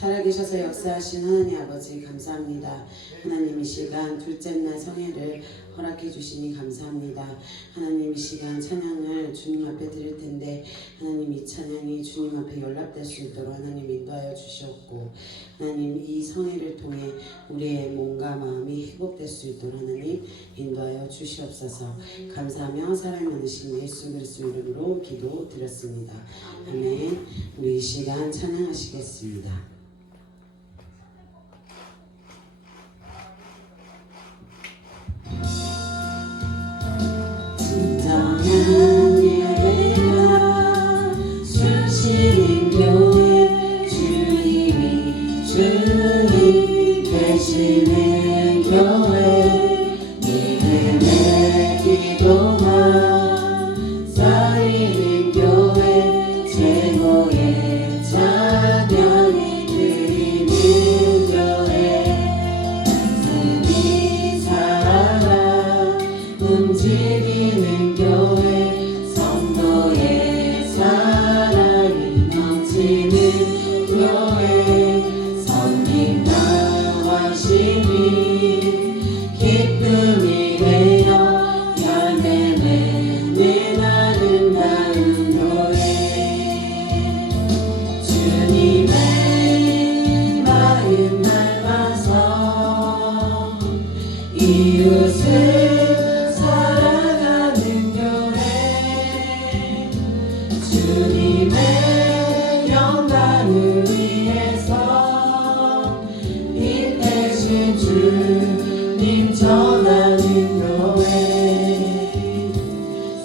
살아계셔서 역사하신 하나님 아버지 감사합니다. 하나님 이 시간 둘째 날 성회를 허락해 주시니 감사합니다. 하나님 이 시간 찬양을 주님 앞에 드릴 텐데 하나님 이 찬양이 주님 앞에 연락될 수 있도록 하나님 인도하여 주시옵고 하나님 이 성회를 통해 우리의 몸과 마음이 회복될 수 있도록 하나님 인도하여 주시옵소서. 감사하며 사랑 많으신 예수 그리스도 이름으로 기도드렸습니다. 아멘. 우리 이 시간 찬양하시겠습니다. 진정한 예배가 주시는 교회 주님이 주님 되시는 교회 믿음의 기도가 쌓이는 교회 최고의 찬양이 드리는 교회 말씀이 살아 움직이는 교회 성도의 사랑이 넘치는 교회 섬김과 환심이 기쁨이 되어 열매 맺는 아름다운 교회 주님의 마음 닮아서 이웃을 주님의 영광을 위해서 빛 대신 주님 전하는 교회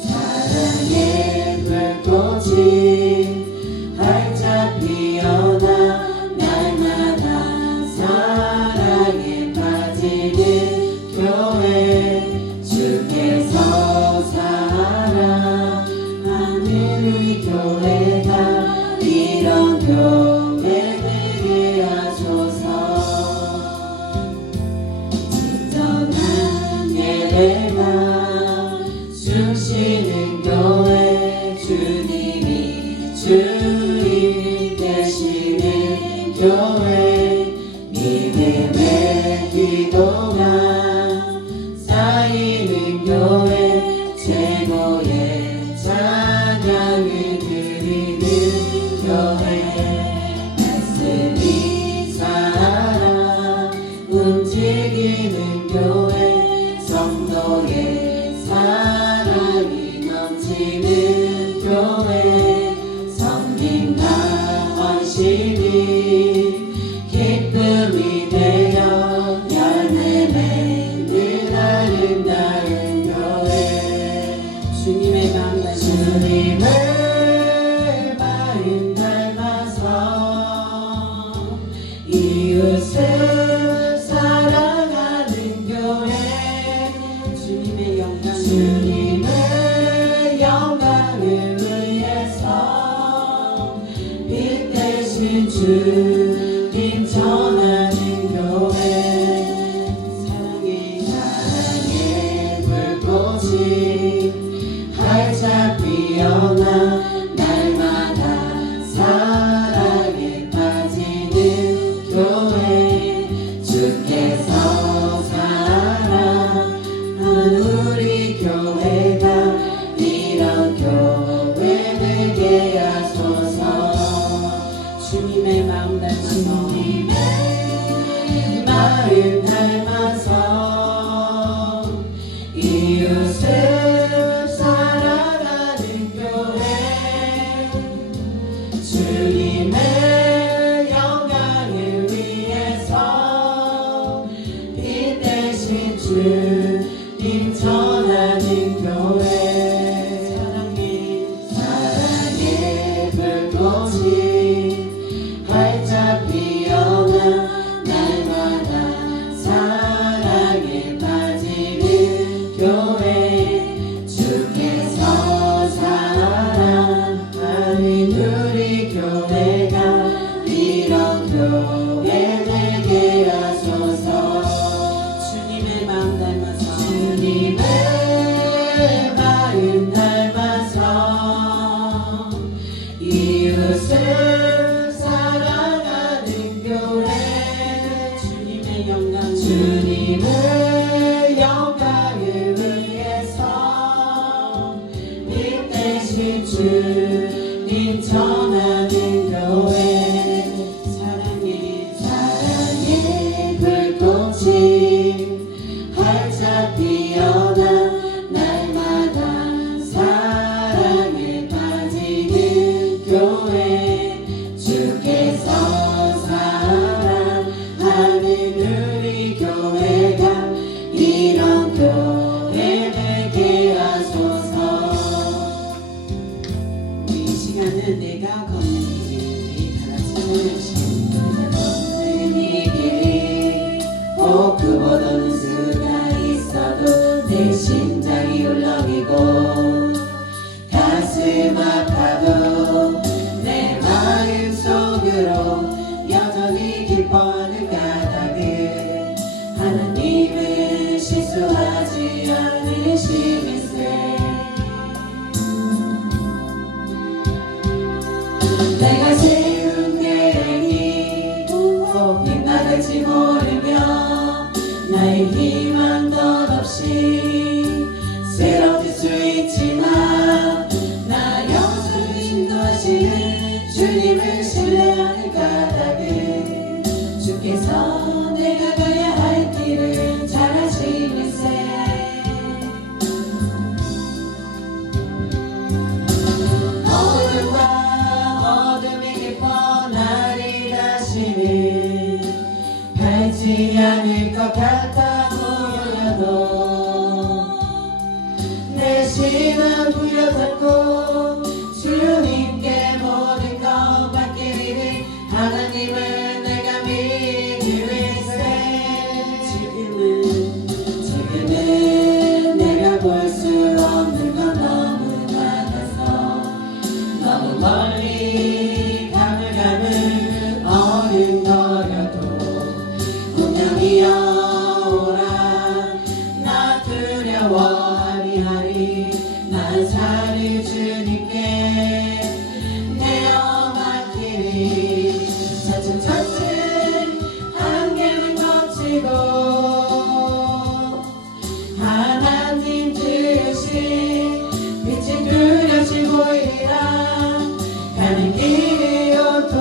사랑의 불꽃이 활짝 피어나 날마다 사랑에 빠지는 교회 주께서 사랑하는 교회가 이런 교회 되게 하소서. 진정한 예배가 주시는 교회 주님이 주인 되시는 교회 믿음의 기도가 쌓이는 교회 최고의 찬양을 드리는 교회 말씀이 살아 움직이는 교회 성도의 사랑이 넘치는 교회 섬김과 환심이 기쁨이 되어 열매 맺는 아름다운 교회 주님의 마음 닮아서 이웃을 사랑하는 교회 주님의 영광을 위해서 빛 대신 주님 전하는 교회 사랑의 불꽃이 활짝 피어나 날마다 사랑에 빠지는 교회 주께서 사랑하는 우리 교회가 이런 교회 되게 하소서. 주님의 마음 닮아서 이웃을 사랑하는 교회 주님의 영광을 위해서 빛 대신 주님 전하는 교회 사랑의 불꽃이 활짝 피어나 날마다 사랑에 닿지 않을 것 같아 보여도 내 신앙 부여잡고 주님께 모든 것 맡기리 하나님을 내가 믿으리세 지금은 내가 볼 수 없는 건 너무 많아서 너무 멀리 가물가물 어른거려도 분명히 오라 나 두려워하리 하리 난 살을 주님께 내어 맡기리 차츰차츰 안개는 걷히고 하나님 뜻이 빛이 뚜렷이 보이리라 가는 길이 온통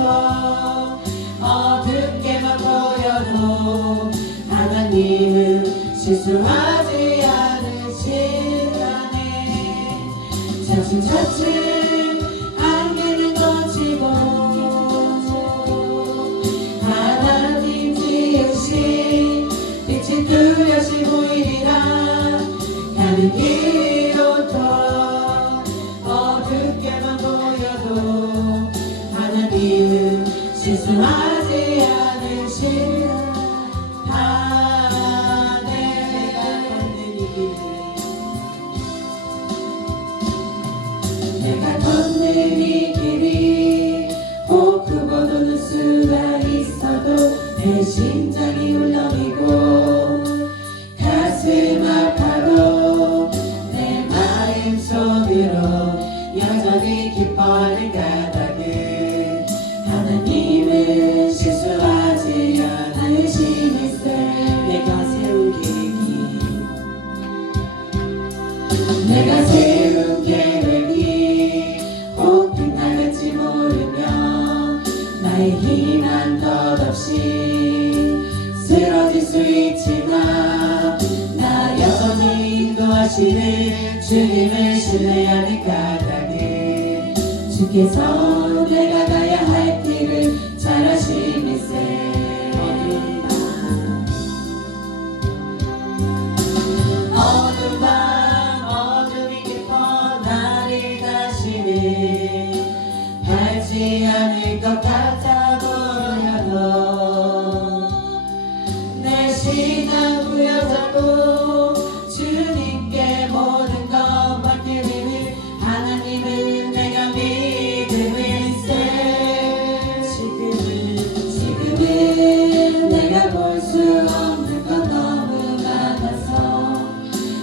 어둡게만 보여도 하나님은 실수하지 않으시라네 차츰차츰 안개는 걷히고 하나님 지으신 빛이 뚜렷이 보이리라 가는 길이 온통 어둡게만 보여도 하나님은 실수하지 않으시라 다 내가 걷는 이 길이 혹 굽어도는 수가 있어도 내 심장이 울렁이고 가슴 아파도 내 마음 속으로 여전히 기뻐하는 까닭은 하나님은 실수하지 않으시면서 내가 세운 계획이 혹 빗나갈지 모르며 나의 희망 덧없이 쓰러질 수 있지만 나 여전히 인도하시는 주님을 신뢰하는 까닭은 주께서 내가 가야 할 길을 잘 아시면서 어두운 밤 어둠이 깊어 나를 다시는 밟지 않을 것 같아 보여도 내 신앙 부여잡고 주님께 모든 것 맡기리니 하나님은 내가 믿으면서 지금은 내가 볼 수 없는 건 너무 많아서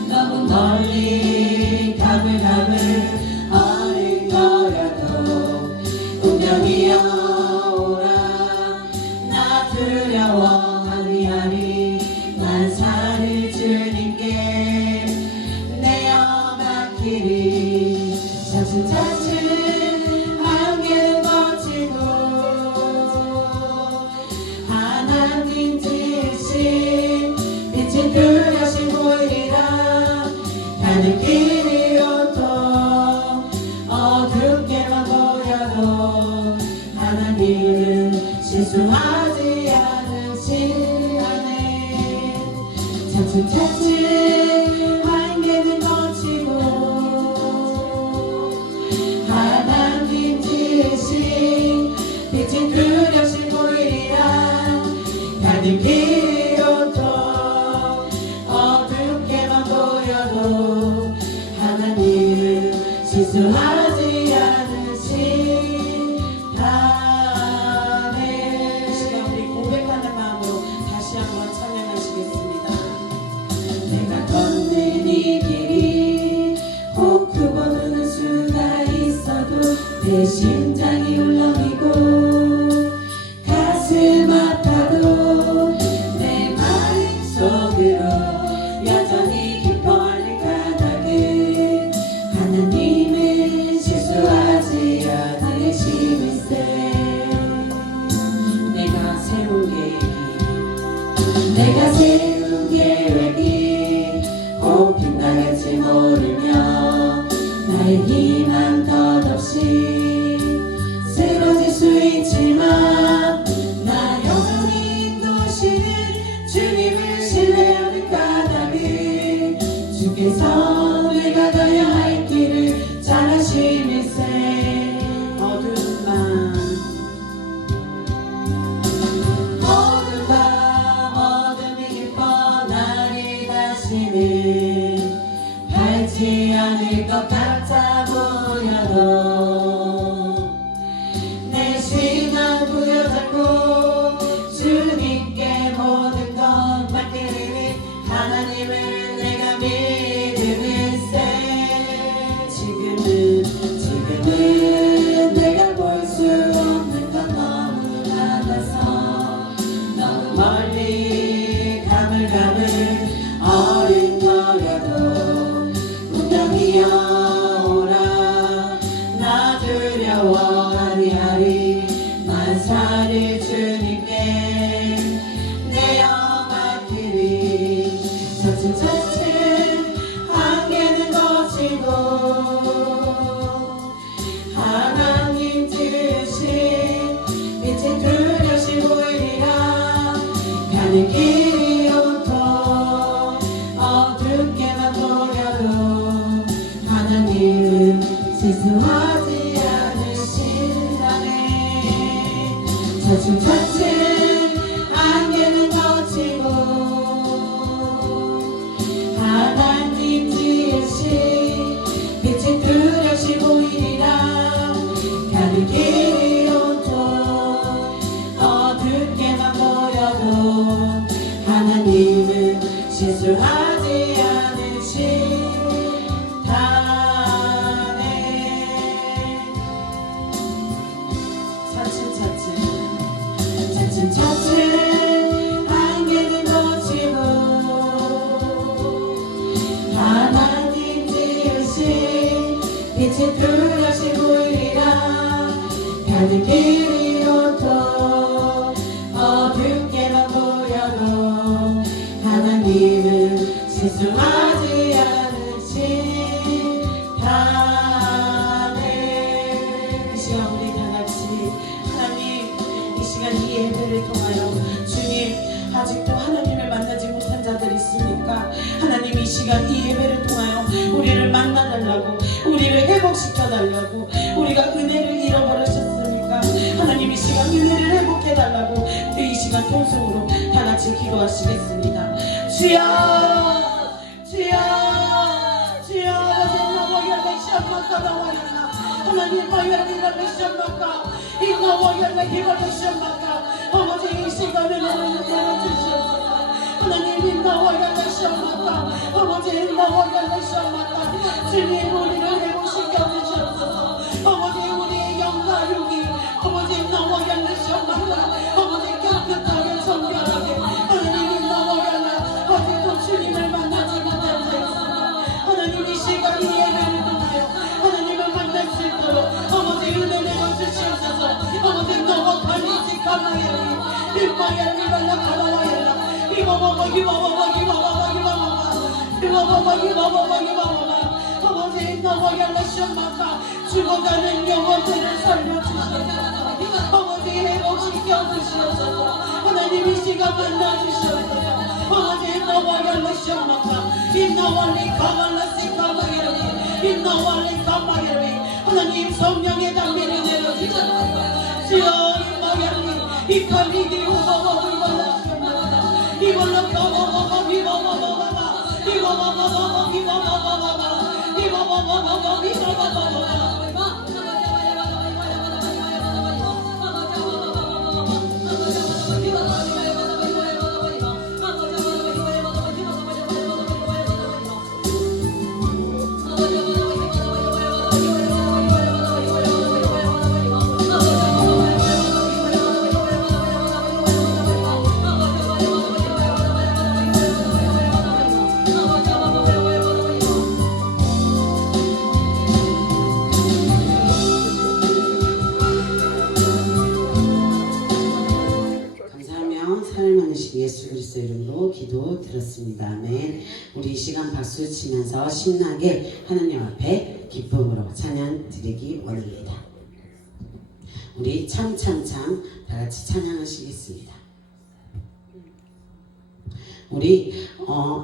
너무 멀리 가물가물 어른거려도 분명히 오라 나 두려워하리 하리 난 살을 주님께 내어 맡기리 차츰차츰 안개는 걷히고 하나님 지으신 빛이 뚜렷이 보이리라 가는 길이 온통 어둡게만 보여도 하나님은 실수하지 않으시라네 차츰차츰 안개는 걷히고 하나님 지으신 빛이 뚜렷이 보이리라 가는 길이 온통 어둡게만 보여도 하나님은 실수하지 않으시다네 이 시간 우리 고백하는 마음으로 다시 한번 찬양하시겠습니다. 내가 걷는 이 길이 혹 굽어도는 수가 있어도 내 심장이 울렁이고 가슴 아파도 것 같아 보여도 내 신앙 부여잡고 주님께 모든 것 맡기니 하나님을 내가 믿으면서 지금은 내가 볼 수 없는 건 너무 많아서 너무 멀리 가물가물 어린 거여도 분명히 오라 나 두려워하리 하리 만사를 주님께 내어 맡기리 차츰차츰 한계는 거치고 하나님 지으신 빛이 뚜렷이 보이리라 가는 길이 온통 어둡게만 보여도 하나님은 실수하지 않으신다네 차츰차츰 안개는 거치고 하나님 지으신 빛이 뚜렷이 보이리라 가는 길이 온통 어둡게만 보여도 하나님은 실수하지 않으신다네 차츰차츰 한계는 거치고 하나님 지으신 빛이 뚜렷이 보이리라 가는 길이 온통 어둡게만 보여도 하나님은 실수하지 않으신다네 이 시간 우리 다같이 하나님 이 시간 이 예배를 통하여 주님 아직도 하나님을 만나지 못한 자들 있습니까? 하나님 이 시간 이 예배를 통하여 우리를 만나달라고 우리를 회복시켜달라고 우리가 은혜를 잃어버리셨습니까? 하나님 이 시간 은혜를 회복해달라고 이 시간 통성으로 다같이 기도하시겠습니다. 주여 주여 주여 하나님 아버지 이 시간에 은혜를 주시옵소서. 하나님 아버지 주님 우리를 회복시켜 주시옵소서. 아버지 우리의 영가육이 아버지 아버지 깨끗하게 정결하게 하나님 아직도 주님을 만나지 못한 자 있습니다. 하나님 이 시간 이 예배를 통하여 하나님을 만날 수 있도록 아버지 은혜 내려 주시옵소서. 아버지 너와 관리지 가마야리 일마야리 발라 가마야라 이바바바 아버지 너와 열라시엄마가 죽어가는 영혼들을 살려주시옵소서. 아버지 회복시켜 주시옵소서. 하나님 이 시간 만나주시옵소서. 아버지 너와 열라시엄마가 인나왈리 가말라시 가마야리 인나왈리 가마야리 하나님 성령의 담비를 내려주시옵소서. 주여 인마야리 이칼리기 오바바바 이발라시엄마가 이발라 가바바바 이바바바바바 예수 그리스도 이름으로 기도 드렸습니다. 아멘. 우리 이 시간 박수 치면서 신나게 하나님 앞에 기쁨으로 찬양 드리기 원합니다. 우리 참참참 다 같이 찬양하시겠습니다. 우리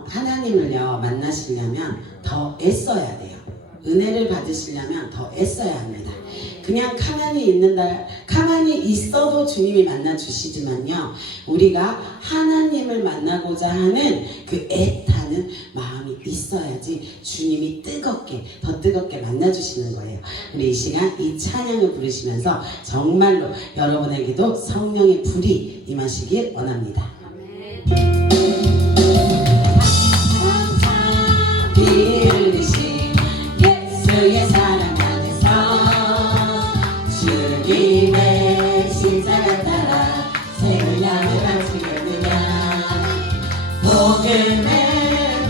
하나님을요 만나시려면 더 애써야 돼요. 은혜를 받으시려면 더 애써야 합니다. 그냥 가만히 있어도 주님이 만나 주시지만요. 우리가 하나님을 만나고자 하는 그 애타는 마음이 있어야지 주님이 더 뜨겁게 만나 주시는 거예요. 우리 이 시간 이 찬양을 부르시면서 정말로 여러분에게도 성령의 불이 임하시길 원합니다. 빌리신 예수의 사랑 안에서 주님의 십자가 따라 생명을 바치겠느냐. 복음의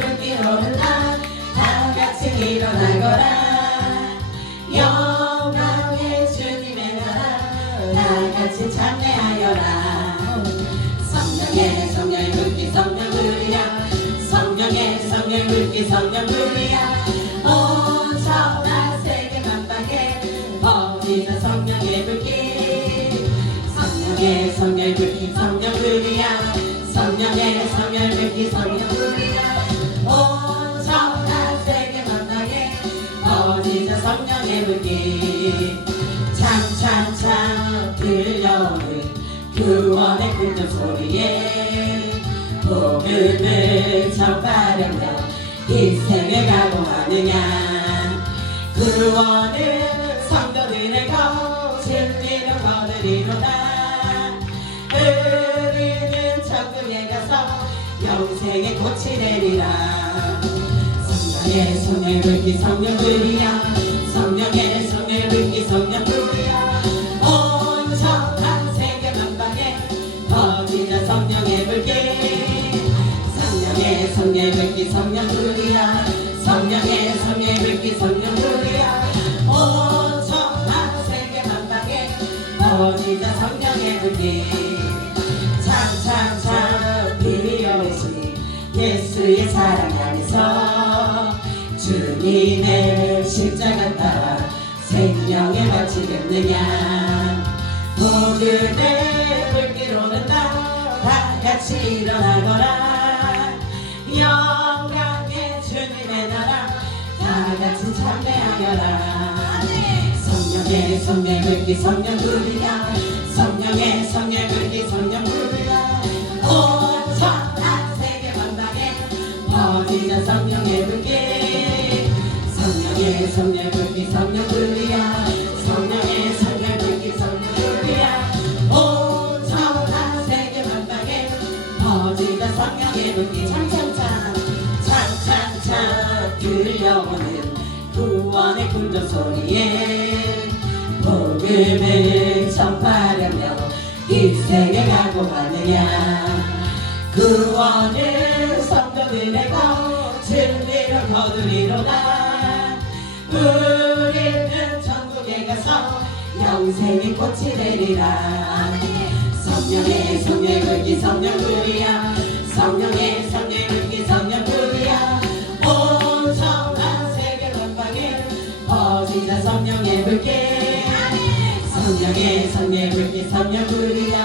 불길 오르나 다같이 일어나거라. 영광의 주님의 나라 다같이 찬양하여라. 성령의 불길 성령 불이야. 성령의 불길 성령 불이야. 온 천하 세계 만방에 퍼지는 성령의 불길. 성령의 불길 성령 불이야. 성령의 불길 성령 불이야. 온 천하 세계 만방에 퍼지는 성령의 불길. 참참참 들려오는 구원의 큰 소리에 복음을 전파하려며 인생을 각오하느냐. 구원은 성도들의 것 진리로 거두리로다. 우리는 천국에 가서 영생의 꽃이 되리라. 성령의 불길 성령 불이야. 성령의 불길 성령 불이야. 온 천하 세계 만방에 퍼지는 성령의 불길. 성령의 불길 성령 불이야. 성령의 불길 성령 불이야. 온 천하 세계 만방에 퍼지는 성령의 불길. 참참참 비밀여신 예수의 사랑 안에서 주님의 십자가 따라 생명을 바치겠느냐. 복음의 불길 오른다 다같이 일어나거라. 영광의 주님의 나라 다같이 찬양하여라. 성령의 불길 성령 불이야. 성령의 불길 성령 불이야. 온 천하 세계 만방에 퍼지는 성령의 불길. 성령의 불길 성령 불이야. 성령의 불길 성령 불이야. 온 천하 세계 만방에 퍼지는 성령의 불길. 참참참 들려오는 구원의 군전 소리에 복음을 전파하려며 인생을 각오하느냐. 구원을 성도들의 것 진리로 거두리로다. 우리는 천국에 가서 영생의 꽃이 되리라. 성령의 불길 성령 불이야. 성령의 불길 성령 불이야. 온 천하 세계 만방에 퍼지는 성령의 불길. 성령의 불길 성령 불이야.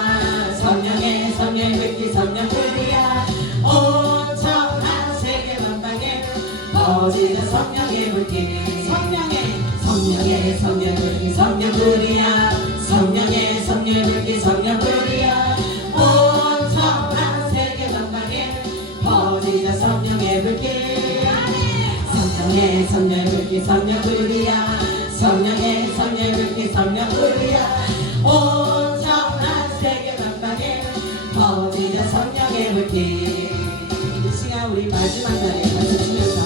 성령의 불길 성령 불이야. 온 천하 세계 만방에 퍼지는 성령의 불길. 성령의 불길 성령 불이야. 성령의 불길 성령 불이야. 온 천하 세계 만방에 퍼지는 성령의 불길. 성령의 불길 성령 불이야. 성령의 불길 성령 불이야. 온 천하 세계 만방에 퍼지는 성령의 불길. 이 시간 우리 마지막 날에 박수 치면서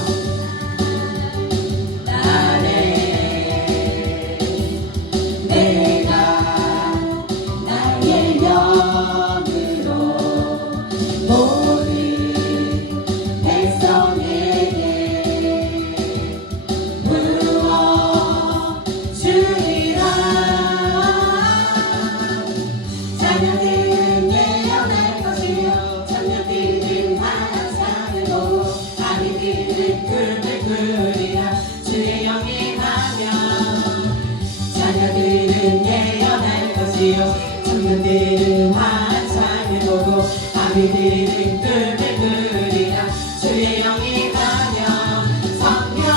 청년들은 환상을 보고 아비들은 꿈을 꾸리라. 주의 영이 가면 성령이여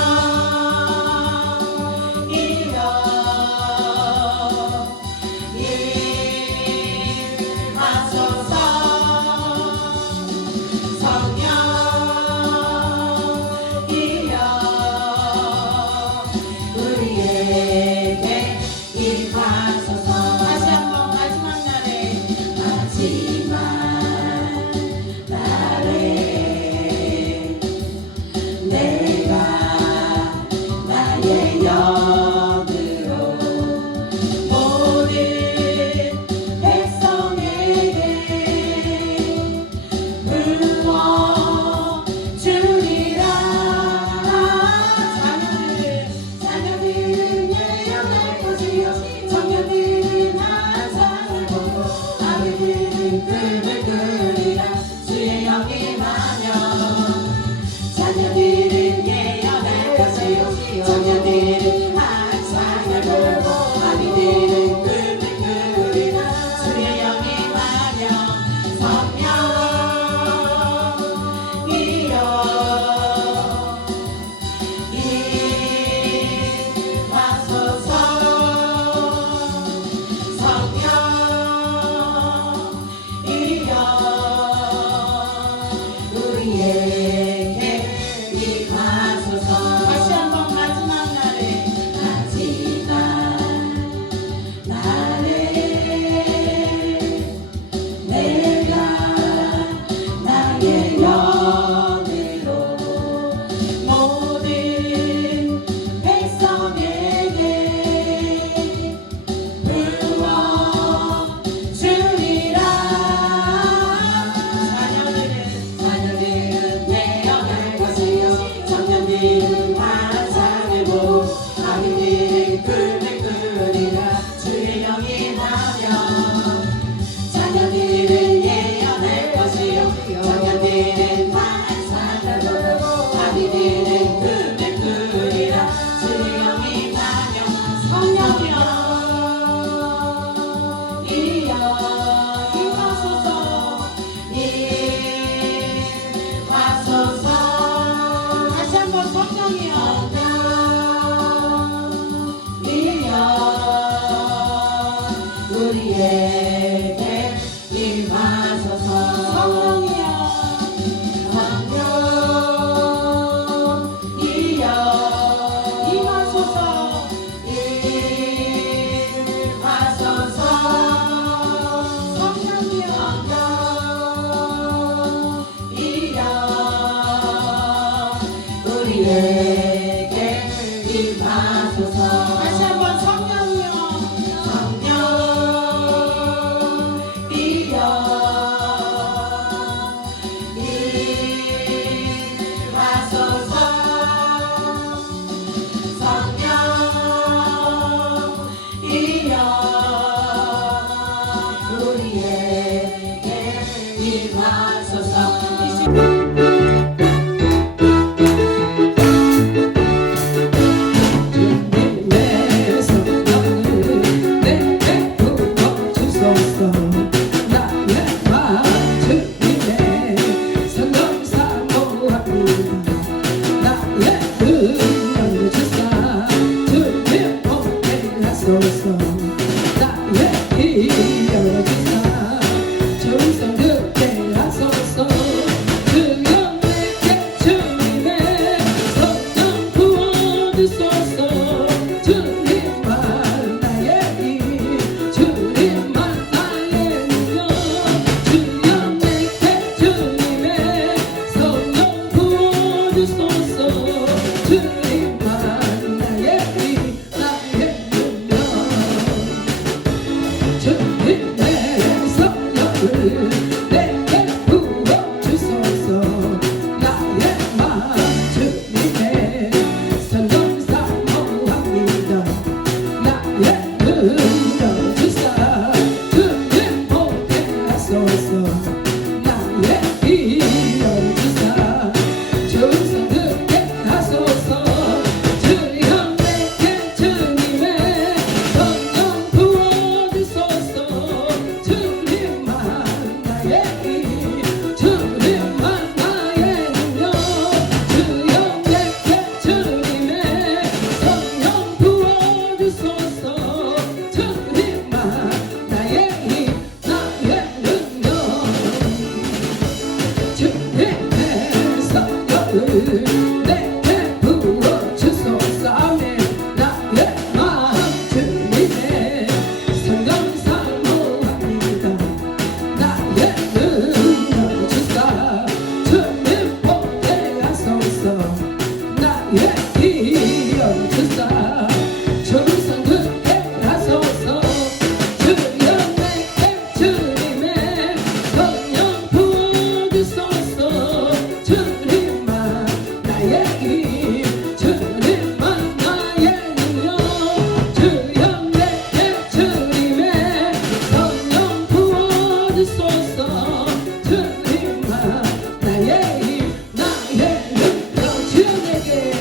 부어주소서. 주님아 나의 힘 나의 능력 주여 내게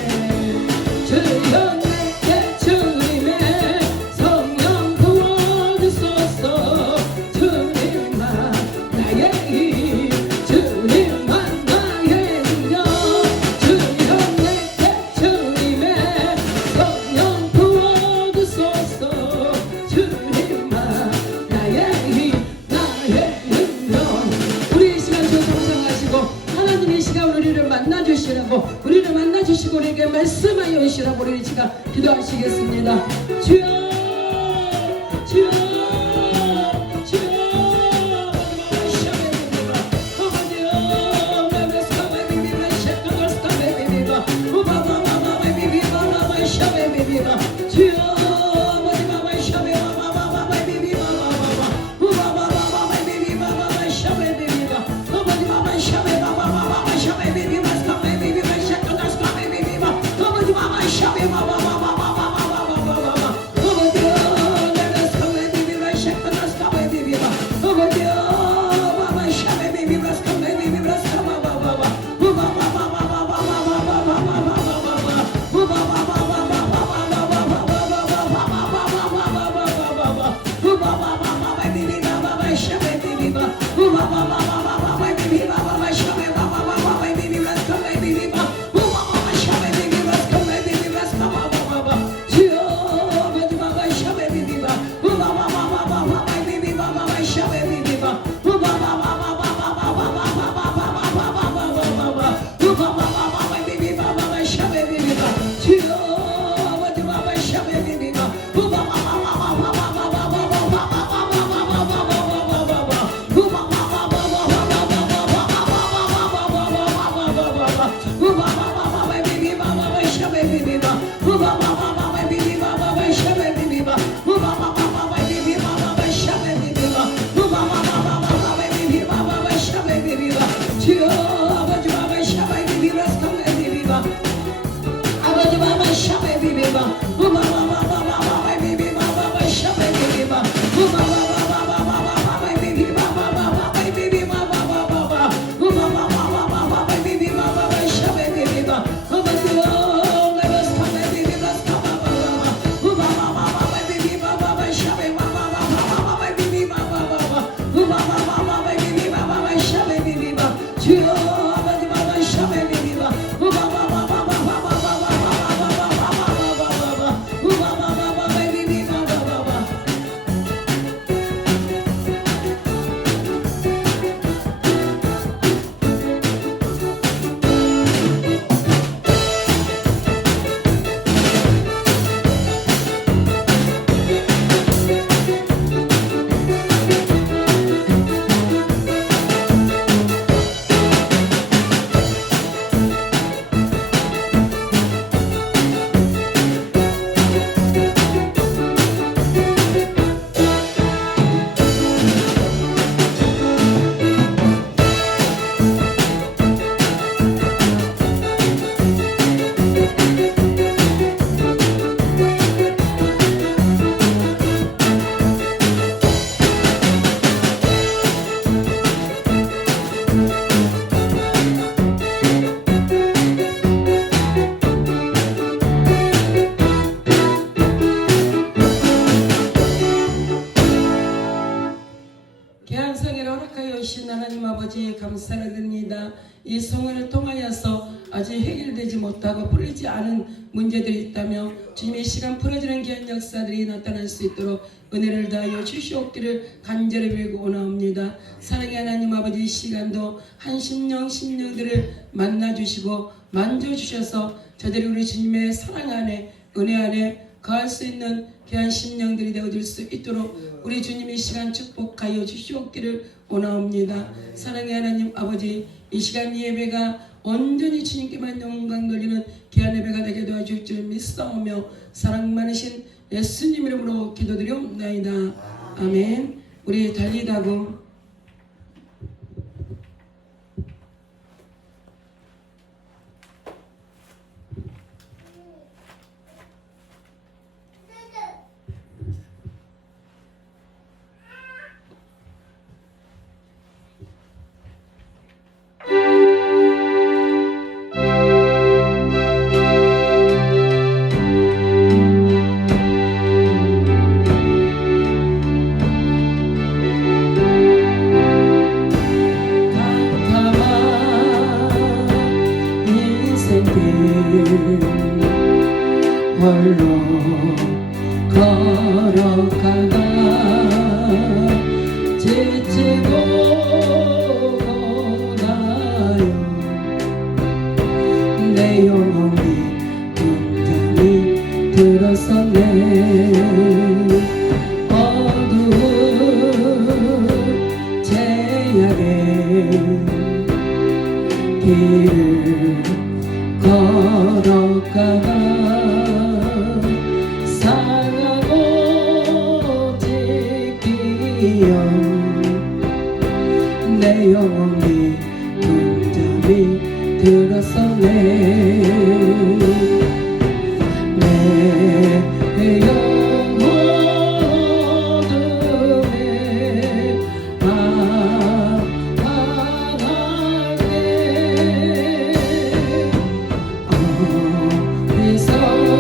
주여 내게 주님의 성령 부어주소서. 주님아 나의 힘 주님아 나의 능력 주여 내게 주님의 성령 부어주소서. 주님아 나의 힘 나의 능력. 우리 이 시간 주 동정하시고 하나님 이 시간 우리를 만나주시라고 우리를 만나주시고 우리에게 말씀하여 주시라고 우리 지금 기도하시겠습니다. 주여 주여 주여 감사를 드립니다. 이 성회를 통하여서 아직 해결되지 못하고 풀리지 않은 문제들이 있다며 주님의 시간 풀어지는 귀한 역사들이 나타날 수 있도록 은혜를 다하여 주시옵기를 간절히 빌고 원하옵니다. 사랑의 하나님 아버지, 이 시간도 한 심령들을 만나주시고 만져주셔서 저들이 우리 주님의 사랑 안에 은혜 안에 거할 수 있는 귀한 심령들이 되어질 수 있도록 우리 주님이 시간 축복하여 주시옵기를 원하옵니다. 사랑의 하나님 아버지, 이 시간 예배가 온전히 주님께만 영광 돌리는 귀한 예배가 되게 도와줄 줄 믿사오며 사랑 많으신 예수님 이름으로 기도드리옵나이다. 아멘. 우리 달리다고 지고 나요 내 영혼이 온전히 들었었네 어두운 제약의 길을 걸어가다 상하고 찢기어 내 영혼이 온전히 들었었네 내 영혼 어둠에 아파할게 어리석어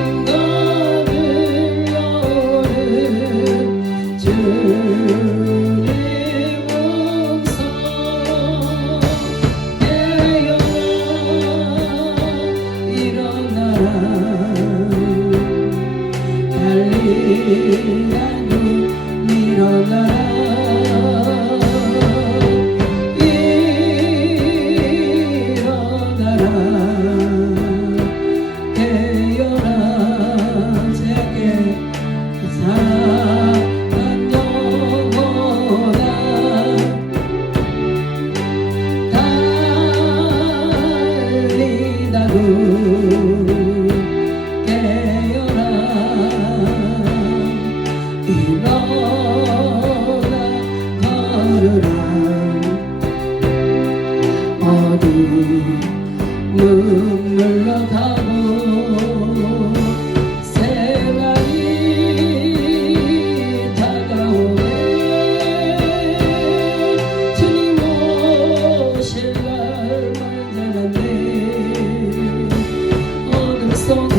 들려오는 주님 음성 내 영혼 일어나라 달리라는 일어나라 일어나라 깨어라 제게 사랑 영원한 달리다구 깨어라 일어나 걸으라 어둠은 물러가고 새날이 다가오네 주님 오실 날 말자는데 어둠 속에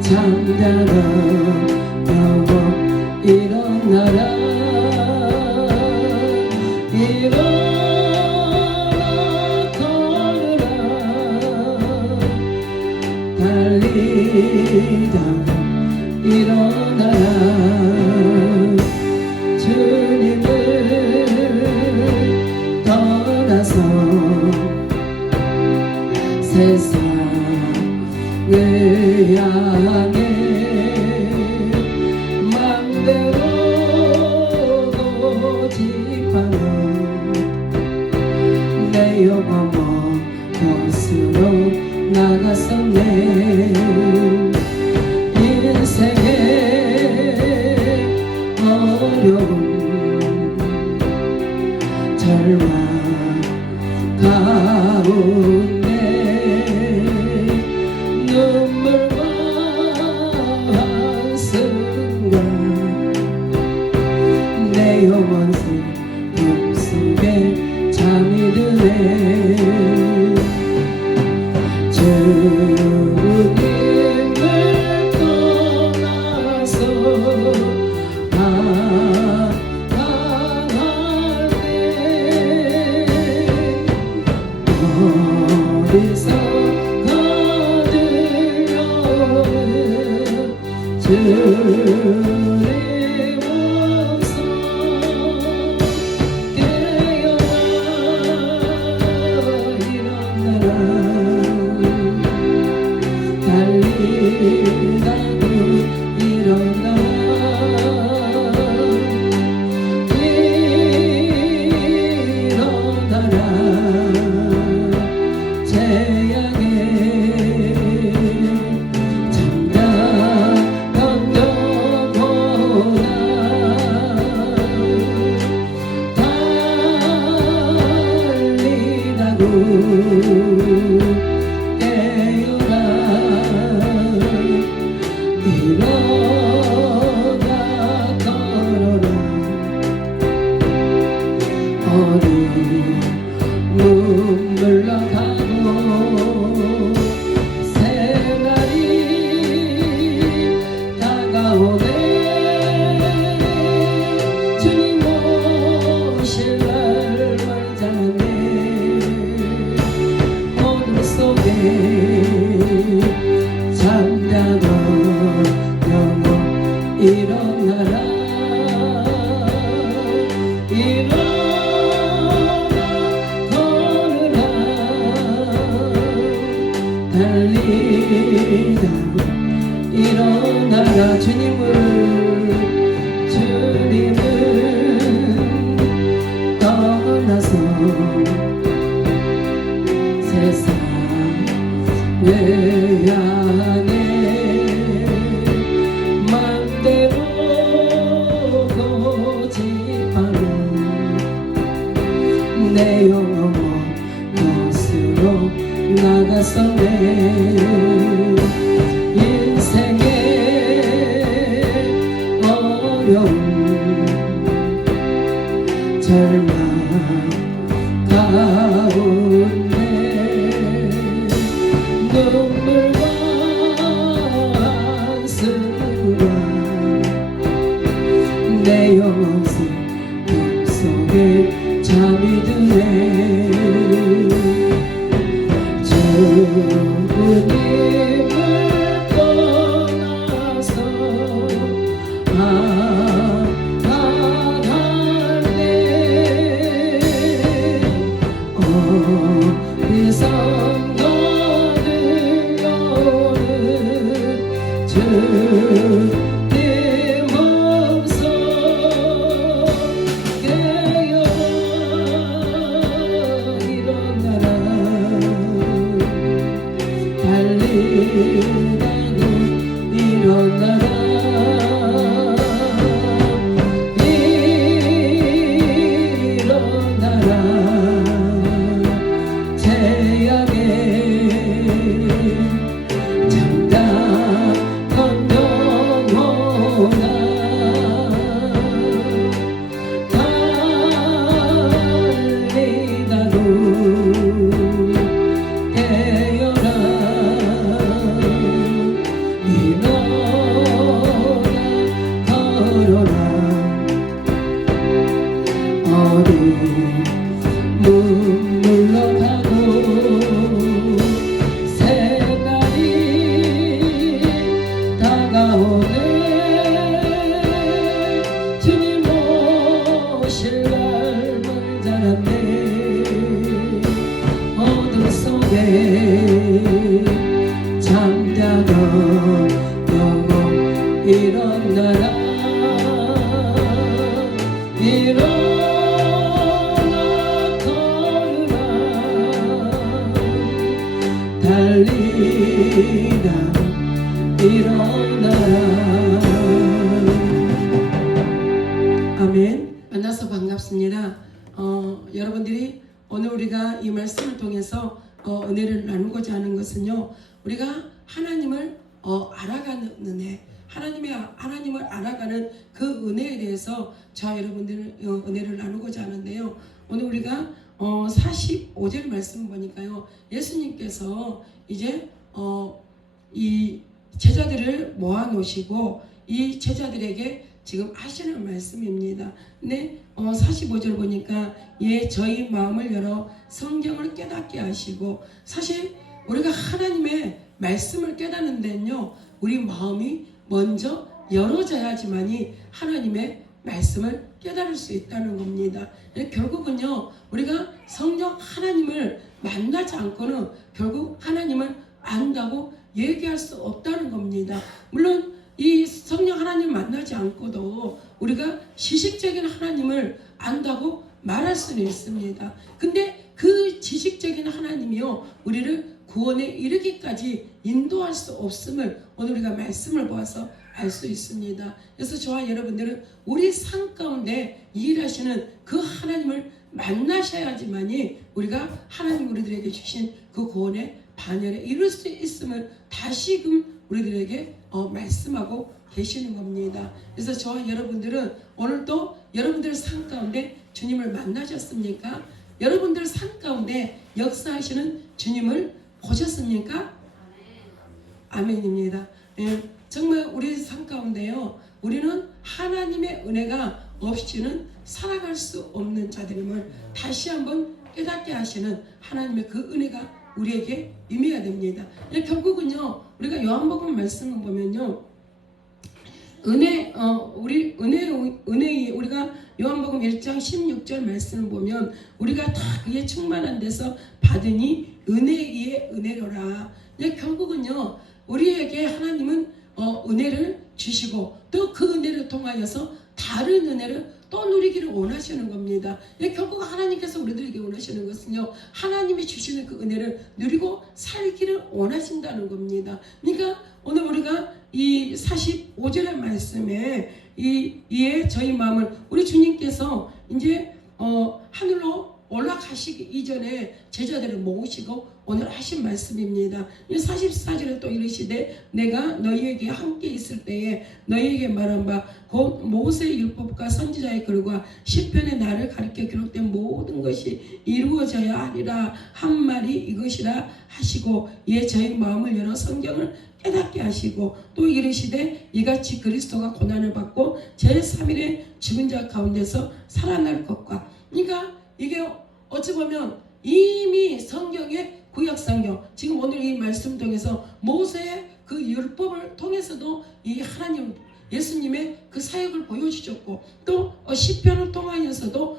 잠자던 영혼 일어나라 일어나 걸으라 달리다 일어나라 주님을 떠나서 세상을 향해 맘대로 고집하며 내 영혼 것으로 나갔었네 인생의 어려움 절망 가운데 눈물과 한순간 내 영혼 숨속에 잠이 드네 주님을 떠나서 나아갈게 어디서가 들려오는 주님 음성 달리다도 일어나 일어나라 제약에 잠자던 영혼아 달리다고 일어나 걸어라 어둠은 물러가고 새날이 다가오네 주님 오실 날 말자네 어둠 속에 잠자던 영혼 일어나라 떠나서 세상 내 안에 맘대로 고집하는 내 영혼 것으로 나갔었네. 인생의 어려움 절망 가운데 눈물과 한숨과 내 영혼 속에 잠이 드네. 주님을 떠나서 아파하네. 어디서 들려오는 주님 음성 깨어 일어나라. 달리다도 일어나라. 일어나라. 태양에 잠깐 건너오나. 달리다도 깨어라. 일어나 걸어라. 어둠 물러가고 새날이 다가오네. 주님 오실 날만 자랐네. 어둠 속에 잠자던 영혼 일어나라. 일어나 걸으라. 달리다 일어나라. 아멘. 만나서 반갑습니다. 여러분들이 오늘 우리가 이 말씀을 통해서 은혜를 나누고자 하는 것은요, 우리가 하나님을 알아가는 은혜, 하나님을 알아가는 그 은혜에 대해서 저와 여러분들 은혜를 나누고자 하는데요. 오늘 우리가 45절 말씀 보니까요, 예수님께서 이제 이 제자들을 모아 놓으시고 이 제자들에게 지금 하시는 말씀입니다. 근데 45절 보니까 저희 마음을 열어 성경을 깨닫게 하시고, 사실 우리가 하나님의 말씀을 깨닫는 데는요, 우리 마음이 먼저 열어져야지만이 하나님의 말씀을 깨달을 수 있다는 겁니다. 결국은요, 우리가 성령 하나님을 만나지 않고는 결국 하나님을 안다고 얘기할 수 없다는 겁니다. 물론 이 성령 하나님 만나지 않고도 우리가 지식적인 하나님을 안다고 말할 수는 있습니다. 근데 그 지식적인 하나님이요, 우리를 구원에 이르기까지 인도할 수 없음을 오늘 우리가 말씀을 보아서 알 수 있습니다. 그래서 저와 여러분들은 우리 삶 가운데 일하시는 그 하나님을 만나셔야지만이 우리가 하나님 우리들에게 주신 그 구원의 반열에 이룰 수 있음을 다시금 우리들에게 말씀하고 계시는 겁니다. 그래서 저와 여러분들은 오늘도 여러분들 삶 가운데 주님을 만나셨습니까? 여러분들 삶 가운데 역사하시는 주님을 보셨습니까? 아멘입니다. 네, 정말 우리 삶 가운데요, 우리는 하나님의 은혜가 없이는 살아갈 수 없는 자들임을 다시 한번 깨닫게 하시는 하나님의 그 은혜가 우리에게 임해야 됩니다. 결국은요, 우리가 요한복음 말씀을 보면요, 우리가 요한복음 1장 16절 말씀을 보면 우리가 다 그에 충만한 데서 받으니 은혜에 은혜로라. 결국은요, 우리에게 하나님은 은혜를 주시고 또 그 은혜를 통하여서 다른 은혜를 또 누리기를 원하시는 겁니다. 결국 하나님께서 우리들에게 원하시는 것은요, 하나님이 주시는 그 은혜를 누리고 살기를 원하신다는 겁니다. 그러니까 오늘 우리가 이 45절의 말씀에 이에 저희 마음을 우리 주님께서 이제 하늘로 올라가시기 이전에 제자들을 모으시고 오늘 하신 말씀입니다. 44절에 또 이르시되 내가 너희에게 함께 있을 때에 너희에게 말한 바 곧 모세의 율법과 선지자의 글과 시편의 나를 가리켜 기록된 모든 것이 이루어져야 하리라 한 말이 이것이라 하시고 이에 저희 마음을 열어 성경을 깨닫게 하시고 또 이르시되 이같이 그리스도가 고난을 받고 제3일에 죽은 자 가운데서 살아날 것과, 그러니까 이게 어찌 보면 이미 성경의 구약 성경, 지금 오늘 이 말씀 통해서 모세의 그 율법을 통해서도 이 하나님 예수님의 그 사역을 보여주셨고 또 시편을 통하여서도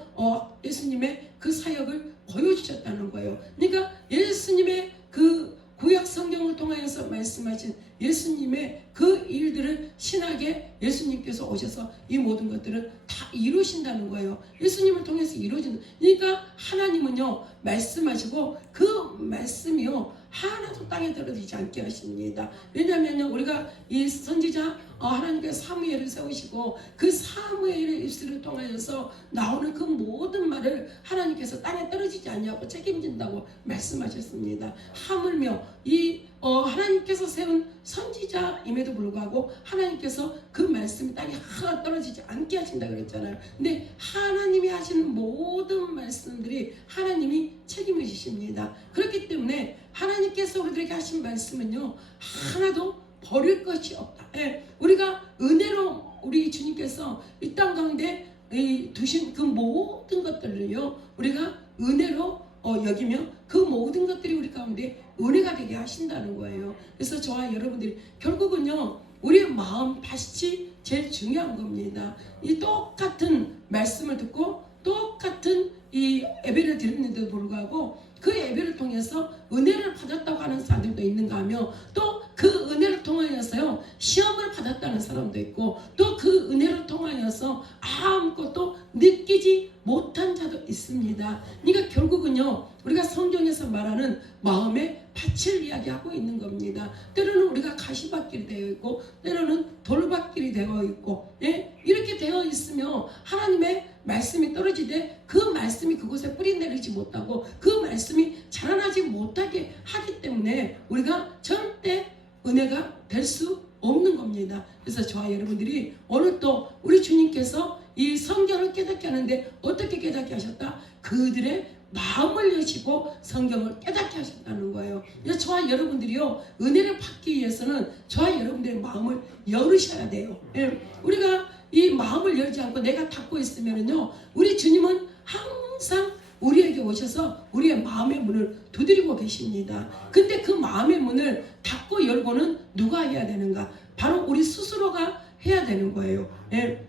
예수님의 그 사역을 보여주셨다는 거예요. 그러니까 예수님의 그 구약 성경을 통하여서 말씀하신 예수님의 그 일들을 신하게 예수님께서 오셔서 이 모든 것들을 다 이루신다는 거예요. 예수님을 통해서 이루어지는. 그러니까 하나님은요 말씀하시고 그 말씀이요 하나도 땅에 떨어지지 않게 하십니다. 왜냐하면 우리가 이 선지자 하나님께서 사무엘을 세우시고 그 사무엘의 입술을 통하여서 나오는 그 모든 말을 하나님께서 땅에 떨어지지 않냐고 책임진다고 말씀하셨습니다. 하물며 이 하나님께서 세운 선지자임에도 불구하고 하나님께서 그 말씀이 땅에 하나 떨어지지 않게 하신다 그랬잖아요. 근데 하나님이 하시는 모든 말씀들이 하나님이 책임을 지십니다. 그렇기 때문에 하나님께서 우리들에게 하신 말씀은요 하나도 버릴 것이 없다. 우리가 은혜로 우리 주님께서 이 땅 가운데 두신 그 모든 것들을요 우리가 은혜로 여기며 그 모든 것들이 우리 가운데 은혜가 되게 하신다는 거예요. 그래서 저와 여러분들이 결국은요 우리의 마음 밭이 제일 중요한 겁니다. 이 똑같은 말씀을 듣고 똑같은 이 예배를 드리는데도 불구하고 그 예배를 통해서 은혜를 받았다고 하는 사람들도 있는가 하며 또 그 은혜를 통하여서요 시험을 받았다는 사람도 있고 또 그 은혜를 통하여서 아무것도 느끼지 못한 자도 있습니다. 그러니까 결국은요 우리가 성경에서 말하는 마음의 밭을 이야기하고 있는 겁니다. 때로는 우리가 가시밭길이 되어 있고 때로는 돌밭길이 되어 있고 이렇게 되어 있으며 하나님의 말씀이 떨어지되 그 말씀이 그곳에 뿌리 내리지 못하고 그 말씀이 자라나지 못하게 하기 때문에 우리가 절대 은혜가 될 수 없는 겁니다. 그래서 저와 여러분들이 오늘 또 우리 주님께서 이 성경을 깨닫게 하는데 어떻게 깨닫게 하셨다? 그들의 마음을 여시고 성경을 깨닫게 하셨다는 거예요. 그래서 저와 여러분들이요 은혜를 받기 위해서는 저와 여러분들의 마음을 열으셔야 돼요. 우리가 이 마음을 열지 않고 내가 닫고 있으면요 우리 주님은 항상 우리에게 오셔서 우리의 마음의 문을 두드리고 계십니다. 근데 그 마음의 문을 닫고 열고는 누가 해야 되는가? 바로 우리 스스로가 해야 되는 거예요.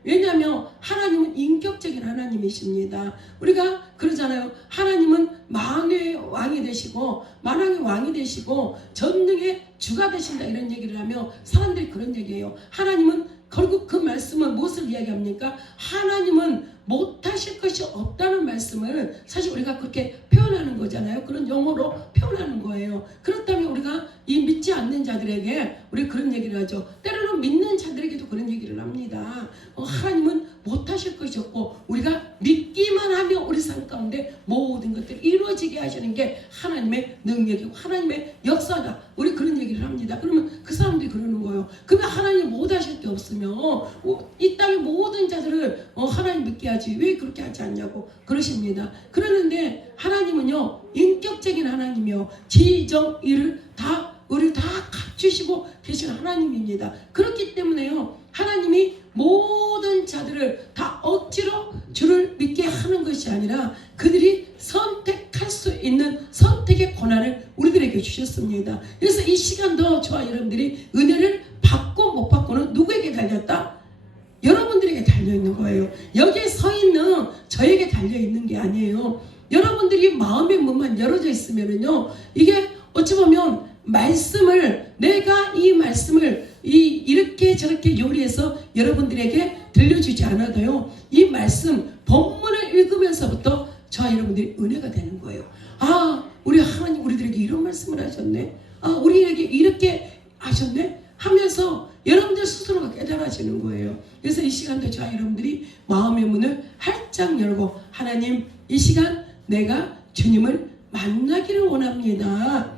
왜냐하면 하나님은 인격적인 하나님이십니다. 우리가 그러잖아요. 하나님은 만왕의 왕이 되시고 만왕의 왕이 되시고 전능의 주가 되신다 이런 얘기를 하며 사람들이 그런 얘기해요. 하나님은 결국 그 말씀은 무엇을 이야기합니까? 하나님은 못하실 것이 없다는 말씀을 사실 우리가 그렇게 표현하는 거잖아요. 그런 용어로 표현하는 거예요. 그렇다면 우리가 이 믿지 않는 자들에게 우리 그런 얘기를 하죠. 때로는 믿는 자들에게도 그런 얘기를 합니다. 하나님은 못하실 것이 없고 우리가 믿기만 하면 우리 삶 가운데 모든 것들이 이루어지게 하시는 게 하나님의 능력이고 하나님의 역사다. 우리 그런 얘기를 합니다. 그러면 그 사람들이 그러는 거예요. 그러면 하나님 못하실 게 없으면 이 땅의 모든 자들을 하나님 믿게 하지 왜 그렇게 하지 않냐고 그러십니다. 그러는데 하나님은요 인격적인 하나님이요 지정의를 다 우리를 다 갖추시고 계신 하나님입니다. 그렇기 때문에요 하나님이 모든 자들을 다 억지로 주를 믿게 하는 것이 아니라 그들이 선택할 수 있는 선택의 권한을 우리들에게 주셨습니다. 그래서 이 시간도 저와 여러분들이 은혜를 받고 못 받고는 누구에게 달렸다? 여러분들에게 달려있는 거예요. 여기에 서 있는 저에게 달려있는 게 아니에요. 여러분들이 마음의 문만 열어져 있으면요 이게 어찌 보면 말씀을 내가 이 말씀을 이렇게 저렇게 요리해서 여러분들에게 들려주지 않아도요. 이 말씀 본문을 읽으면서부터 저와 여러분들이 은혜가 되는 거예요. 아, 우리 하나님 우리들에게 이런 말씀을 하셨네. 아, 우리에게 이렇게 하셨네 하면서 여러분들 스스로가 깨달아지는 거예요. 그래서 이 시간도 저와 여러분들이 마음의 문을 활짝 열고 하나님 이 시간 내가 주님을 만나기를 원합니다.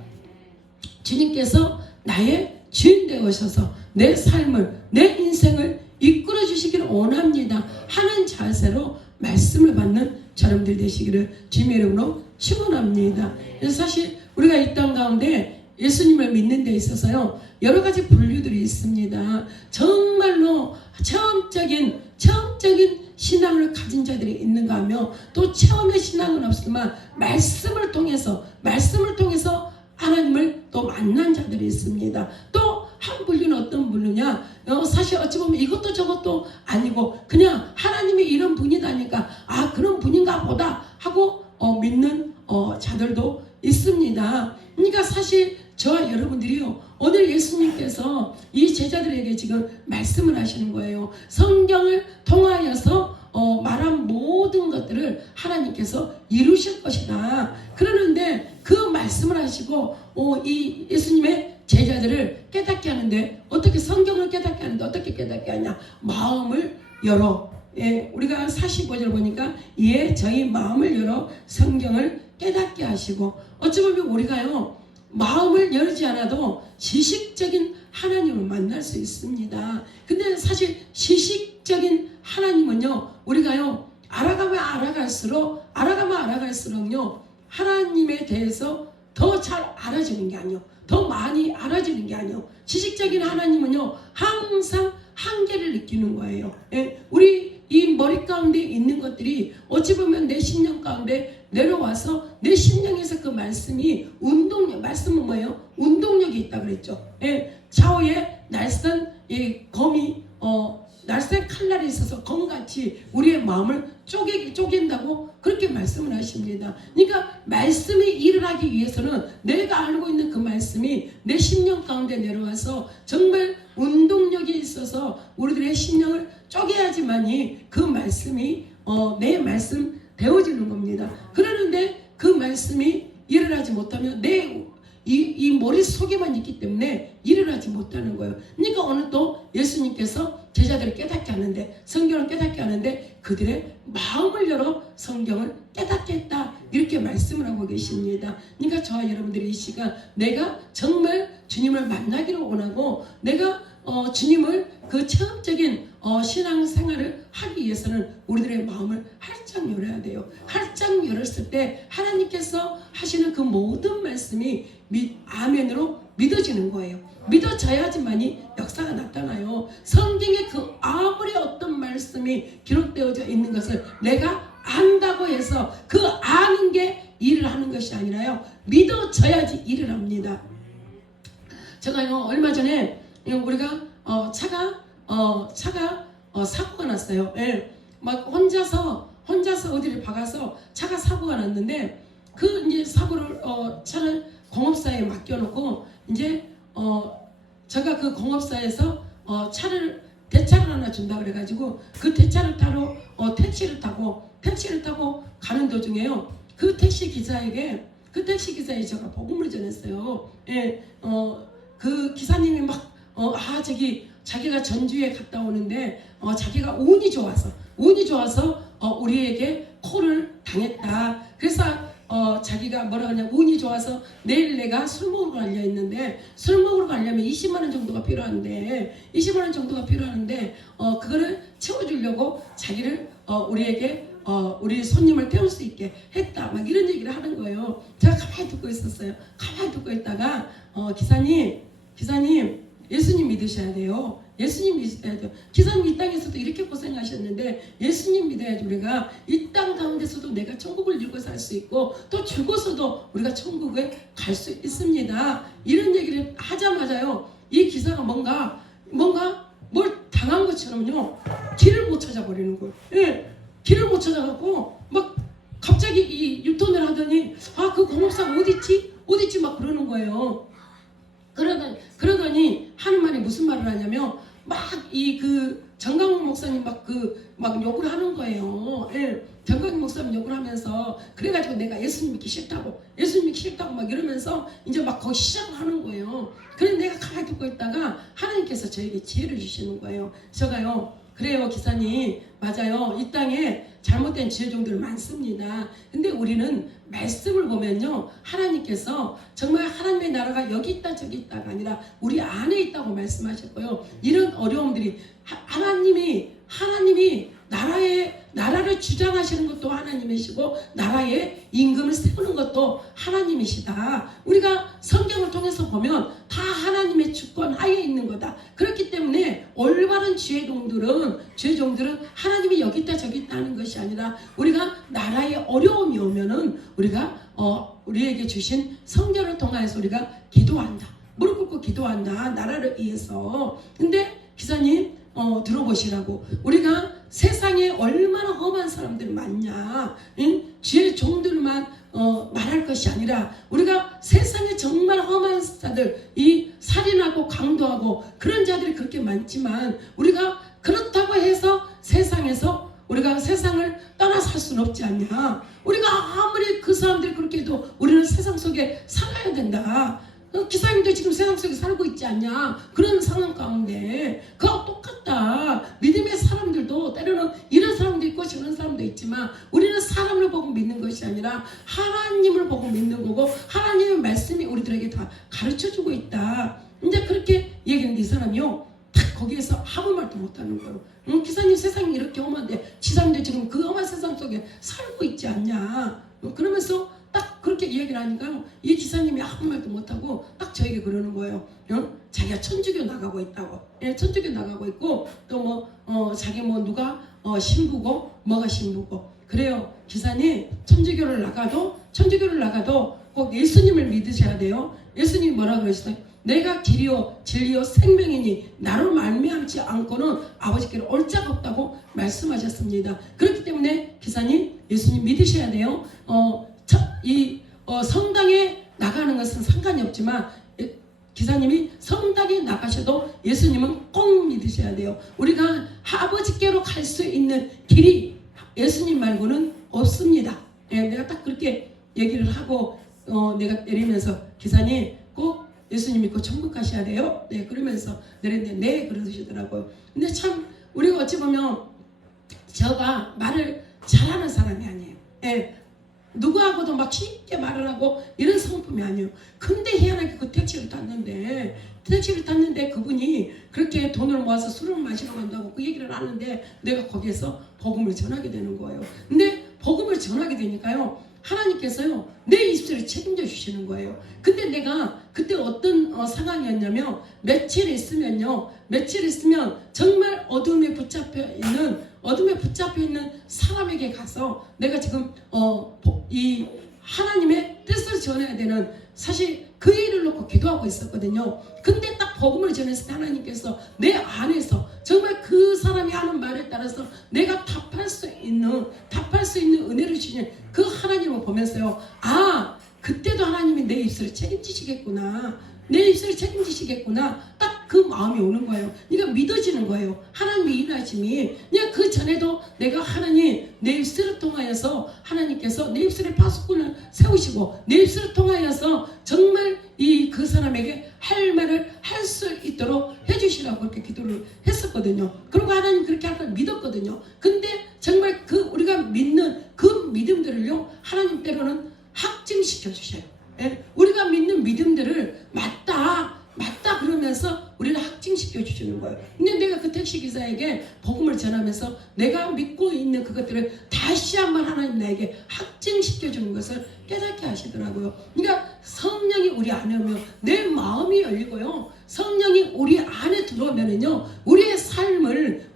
주님께서 나의 주인 되어셔서 내 삶을 내 인생을 이끌어 주시기를 원합니다 하는 자세로 말씀을 받는 여러분들 되시기를 주님의 이름으로 축원합니다. 그래서 사실 우리가 이 땅 가운데 예수님을 믿는 데 있어서요 여러 가지 분류들이 있습니다. 정말로 체험적인 신앙을 가진 자들이 있는가 하며 또 체험의 신앙은 없지만 말씀을 통해서 하나님을 또 만난 자들이 있습니다. 또 한 분류는 어떤 분류냐? 사실 어찌 보면 이것도 저것도 아니고 그냥 하나님이 이런 분이다니까 아 그런 분인가 보다 하고 믿는 자들도 있습니다. 그러니까 사실 저와 여러분들이요 오늘 예수님께서 이 제자들에게 지금 말씀을 하시는 거예요. 성경을 통하여서 말한 모든 것들을 하나님께서 이루실 것이다. 그러는데 그 말씀을 하시고 이 예수님의 제자들을 깨닫게 하는데 어떻게 성경을 깨닫게 하는데 어떻게 깨닫게 하냐? 마음을 열어. 예, 우리가 45절 보니까 저희 마음을 열어 성경을 깨닫게 하시고 어찌 보면 우리가요 마음을 열지 않아도 지식적인 하나님을 만날 수 있습니다. 근데 사실 지식적인 하나님은요 우리가요 알아가면 알아갈수록요 하나님에 대해서 더 잘 알아지는 게 아니요 더 많이 알아지는 게 아니요 지식적인 하나님은요 항상 한계를 느끼는 거예요. 예, 우리 이 머리 가운데 있는 것들이 어찌 보면 내 심령 가운데 내려와서 내 심령에서 그 말씀이 말씀은 뭐예요? 운동력이 있다 그랬죠. 예, 좌우에 날쌘 검이 날쌘 칼날이 있어서 검같이 우리의 마음을 쪼갠다고 그렇게 말씀을 하십니다. 그러니까 말씀이 일을 하기 위해서는 내가 알고 있는 그 말씀이 내 심령 가운데 내려와서 정말 운동력이 있어서 우리들의 심령을 쪼개야지만이 그 말씀이 내 말씀 되어지는 겁니다. 그러는데 그 말씀이 일을 하지 못하면 이 머릿속에만 있기 때문에 일을 하지 못하는 거예요. 그러니까 오늘 또 예수님께서 제자들을 깨닫게 하는데 성경을 깨닫게 하는데 그들의 마음을 열어 성경을 깨닫게 했다 이렇게 말씀을 하고 계십니다. 그러니까 저와 여러분들이 이 시간 내가 정말 주님을 만나기를 원하고 내가 주님을 그 체험적인 신앙생활을 하기 위해서는 우리들의 마음을 활짝 열어야 돼요. 활짝 열었을 때 하나님께서 하시는 그 모든 말씀이 아멘으로 믿어지는 거예요. 믿어져야지만이 역사가 나타나요. 성경에 그 아무리 어떤 말씀이 기록되어져 있는 것을 내가 안다고 해서 그 아는 게 일을 하는 것이 아니라요. 믿어져야지 일을 합니다. 제가요 얼마 전에 우리가 차가 사고가 났어요. 예. 막 혼자서 어디를 박아서 차가 사고가 났는데 그 이제 사고를 차를 공업사에 맡겨놓고 이제 제가 그 공업사에서 대차를 하나 준다 그래가지고 그 대차를 타러 택시를 타고 가는 도중에요. 그 택시 기사에게 제가 복음을 전했어요. 예. 그 기사님이 막 자기가 전주에 갔다 오는데 자기가 운이 좋아서 우리에게 콜을 당했다. 그래서 자기가 뭐라 그러냐 운이 좋아서 내일 내가 술 먹으러 가려 했는데 술 먹으러 가려면 20만 원 정도가 필요한데 그거를 채워주려고 자기를 우리에게 우리 손님을 태울 수 있게 했다. 막 이런 얘기를 하는 거예요. 제가 가만히 듣고 있었어요. 가만히 듣고 있다가 기사님 예수님 믿으셔야 돼요. 기사님 이 땅에서도 이렇게 고생하셨는데 예수님 믿어야지 우리가 이 땅 가운데서도 내가 천국을 이루고 살 수 있고 또 죽어서도 우리가 천국에 갈 수 있습니다. 이런 얘기를 하자마자요. 이 기사가 뭔가 뭘 당한 것처럼요. 길을 못 찾아버리는 거예요. 예, 길을 못 찾아갖고 막 갑자기 이 유턴을 하더니 그 공업사 어딨지 막 그러는 거예요. 그 정강훈 목사님 막 욕을 하는 거예요. 예. 정강훈 목사님 욕을 하면서 그래가지고 내가 예수님 믿기 싫다고 막 이러면서 이제 막 거기 시작을 하는 거예요. 그래서 내가 가만히 듣고 있다가 하나님께서 저에게 지혜를 주시는 거예요. 제가요, 그래요 기사님, 맞아요. 이 땅에 잘못된 지혜종들 많습니다. 근데 우리는 말씀을 보면요, 하나님께서 정말 하나님의 나라가 여기 있다 저기 있다가 아니라 우리 안에 있다고 말씀하셨고요. 이런 어려움들이 하나님이 나라를 주장하시는 것도 하나님이시고 나라의 임금을 세우는 것도 하나님이시다. 우리가 성경을 통해서 보면 다 하나님의 주권 하에 있는 거다. 그렇기 때문에 올바른 지혜종들은 하나님이 여기 있다 저기 있다 하는 것이 아니라 우리가 나라에 어려움이 오면은 우리가 우리에게 주신 성경을 통해서 우리가 기도한다. 무릎 꿇고 기도한다. 나라를 위해서. 근데 기사님 들어보시라고. 우리가 세상에 얼마나 험한 사람들이 많냐. 주의 종들만 말할 것이 아니라 우리가 세상에 정말 험한 자들, 이 살인하고 강도하고 그런 자들이 그렇게 많지만 우리가 그렇다고 해서 세상에서 우리가 세상을 떠나 살 수는 없지 않냐. 우리가 아무리 그 사람들이 그렇게 해도 우리는 세상 속에 살아야 된다. 기사님도 지금 세상 속에 살고 있지 않냐. 그런 상황 가운데 그거 똑같다. 믿음의 사람들도 때로는 이런 사람도 있고 저런 사람도 있지만 우리는 사람을 보고 믿는 것이 아니라 하나님을 보고 믿는 거고 하나님의 말씀이 우리들에게 다 가르쳐주고 있다. 이제 그렇게 얘기했는데 이 사람이요, 딱 거기에서 아무 말도 못하는 거예요. 기사님 세상이 이렇게 험한데 지사님도 지금 그 험한 세상 속에 살고 있지 않냐. 그러면서 딱 그렇게 이야기를 하니까요, 이 기사님이 아무 말도 못하고 딱 저에게 그러는 거예요. 자기가 천주교 나가고 있다고. 예, 천주교 나가고 있고 또 자기 누가 신부고 뭐가 신부고. 그래요 기사님, 천주교를 나가도 꼭 예수님을 믿으셔야 돼요. 예수님이 뭐라 그러시나요? 내가 길이요 진리요 생명이니 나로 말미암지 않고는 아버지께로 올 자가 없다고 말씀하셨습니다. 그렇기 때문에 기사님 예수님 믿으셔야 돼요. 성당에 나가는 것은 상관이 없지만 기사님이 성당에 나가셔도 예수님은 꼭 믿으셔야 돼요. 우리가 아버지께로 갈 수 있는 길이 예수님 말고는 없습니다. 내가 딱 그렇게 얘기를 하고 내가 내리면서 기사님 꼭 예수님 믿고 천국 가셔야 돼요. 네, 그러면서 내렸는데 네 그러시더라고요. 근데 참 우리가 어찌 보면 제가 말을 잘하는 사람이 아니에요. 네, 누구하고도 막 쉽게 말을 하고 이런 성품이 아니에요. 근데 희한하게 그 택시를 탔는데 그분이 그렇게 돈을 모아서 술을 마시러 간다고 그 얘기를 하는데 내가 거기에서 복음을 전하게 되는 거예요. 근데 복음을 전하게 되니까요, 하나님께서요 내 입술을 책임져 주시는 거예요. 근데 내가 그때 어떤 상황이었냐면 며칠 있으면 정말 어둠에 붙잡혀 있는 사람에게 가서 내가 지금 이 하나님의 뜻을 전해야 되는, 사실 그 일을 놓고 기도하고 있었거든요. 근데 딱 복음을 전했을 때 하나님께서 내 안에서 정말 그 사람이 하는 말에 따라서 내가 답할 수 있는 은혜를 주시는 그 하나님을 보면서요, 그때도 하나님이 내 입술을 책임지시겠구나. 딱 그 마음이 오는 거예요. 그러니까 믿어지는 거예요. 하나님의 일하심이. 그냥 그 전에도 내가 하나님 내 입술을 통하여서 하나님께서 내 입술에 파수꾼을 세우시고 내 입술을 통하여서 정말 그 사람에게 할 말을 할 수 있도록 해주시라고 그렇게 기도를 했었거든요. 그리고 하나님 그렇게 할 걸 믿었거든요. 근데 정말 우리가 믿는 그 믿음들을요, 하나님 때로는 확증시켜 주셔요. 예? 우리가 믿는 믿음들을 맞다 그러면서 우리를 확증시켜 주시는 거예요. 근데 내가 그 택시기사에게 복음을 전하면서 내가 믿고 있는 그것들을 다시 한번 하나님 나에게 확증시켜 주는 것을 깨닫게 하시더라고요. 그러니까 성령이 우리 안에 오면 내 마음이 열리고요, 성령이 우리 안에 들어오면은요, 우리의 삶을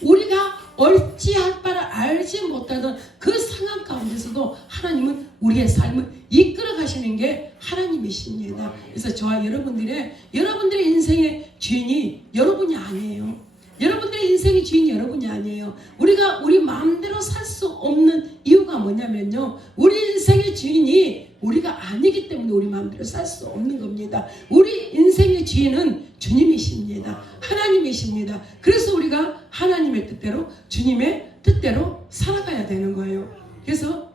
우리가 어찌할 바를 알지 못하던 그 상황 가운데서도 하나님은 우리의 삶을 이끌어 가시는 게 하나님이십니다. 그래서 저와 여러분들의 인생의 주인이 여러분이 아니에요. 여러분들의 인생의 주인이 여러분이 아니에요. 우리가 우리 마음대로 살 수 없는 이유가 뭐냐면요, 우리 인생의 주인이 우리가 아니기 때문에 우리 마음대로 살 수 없는 겁니다. 우리 인생의 주인은 주님이십니다. 하나님이십니다. 그래서 우리가 하나님의 뜻대로, 주님의 뜻대로 살아가야 되는 거예요. 그래서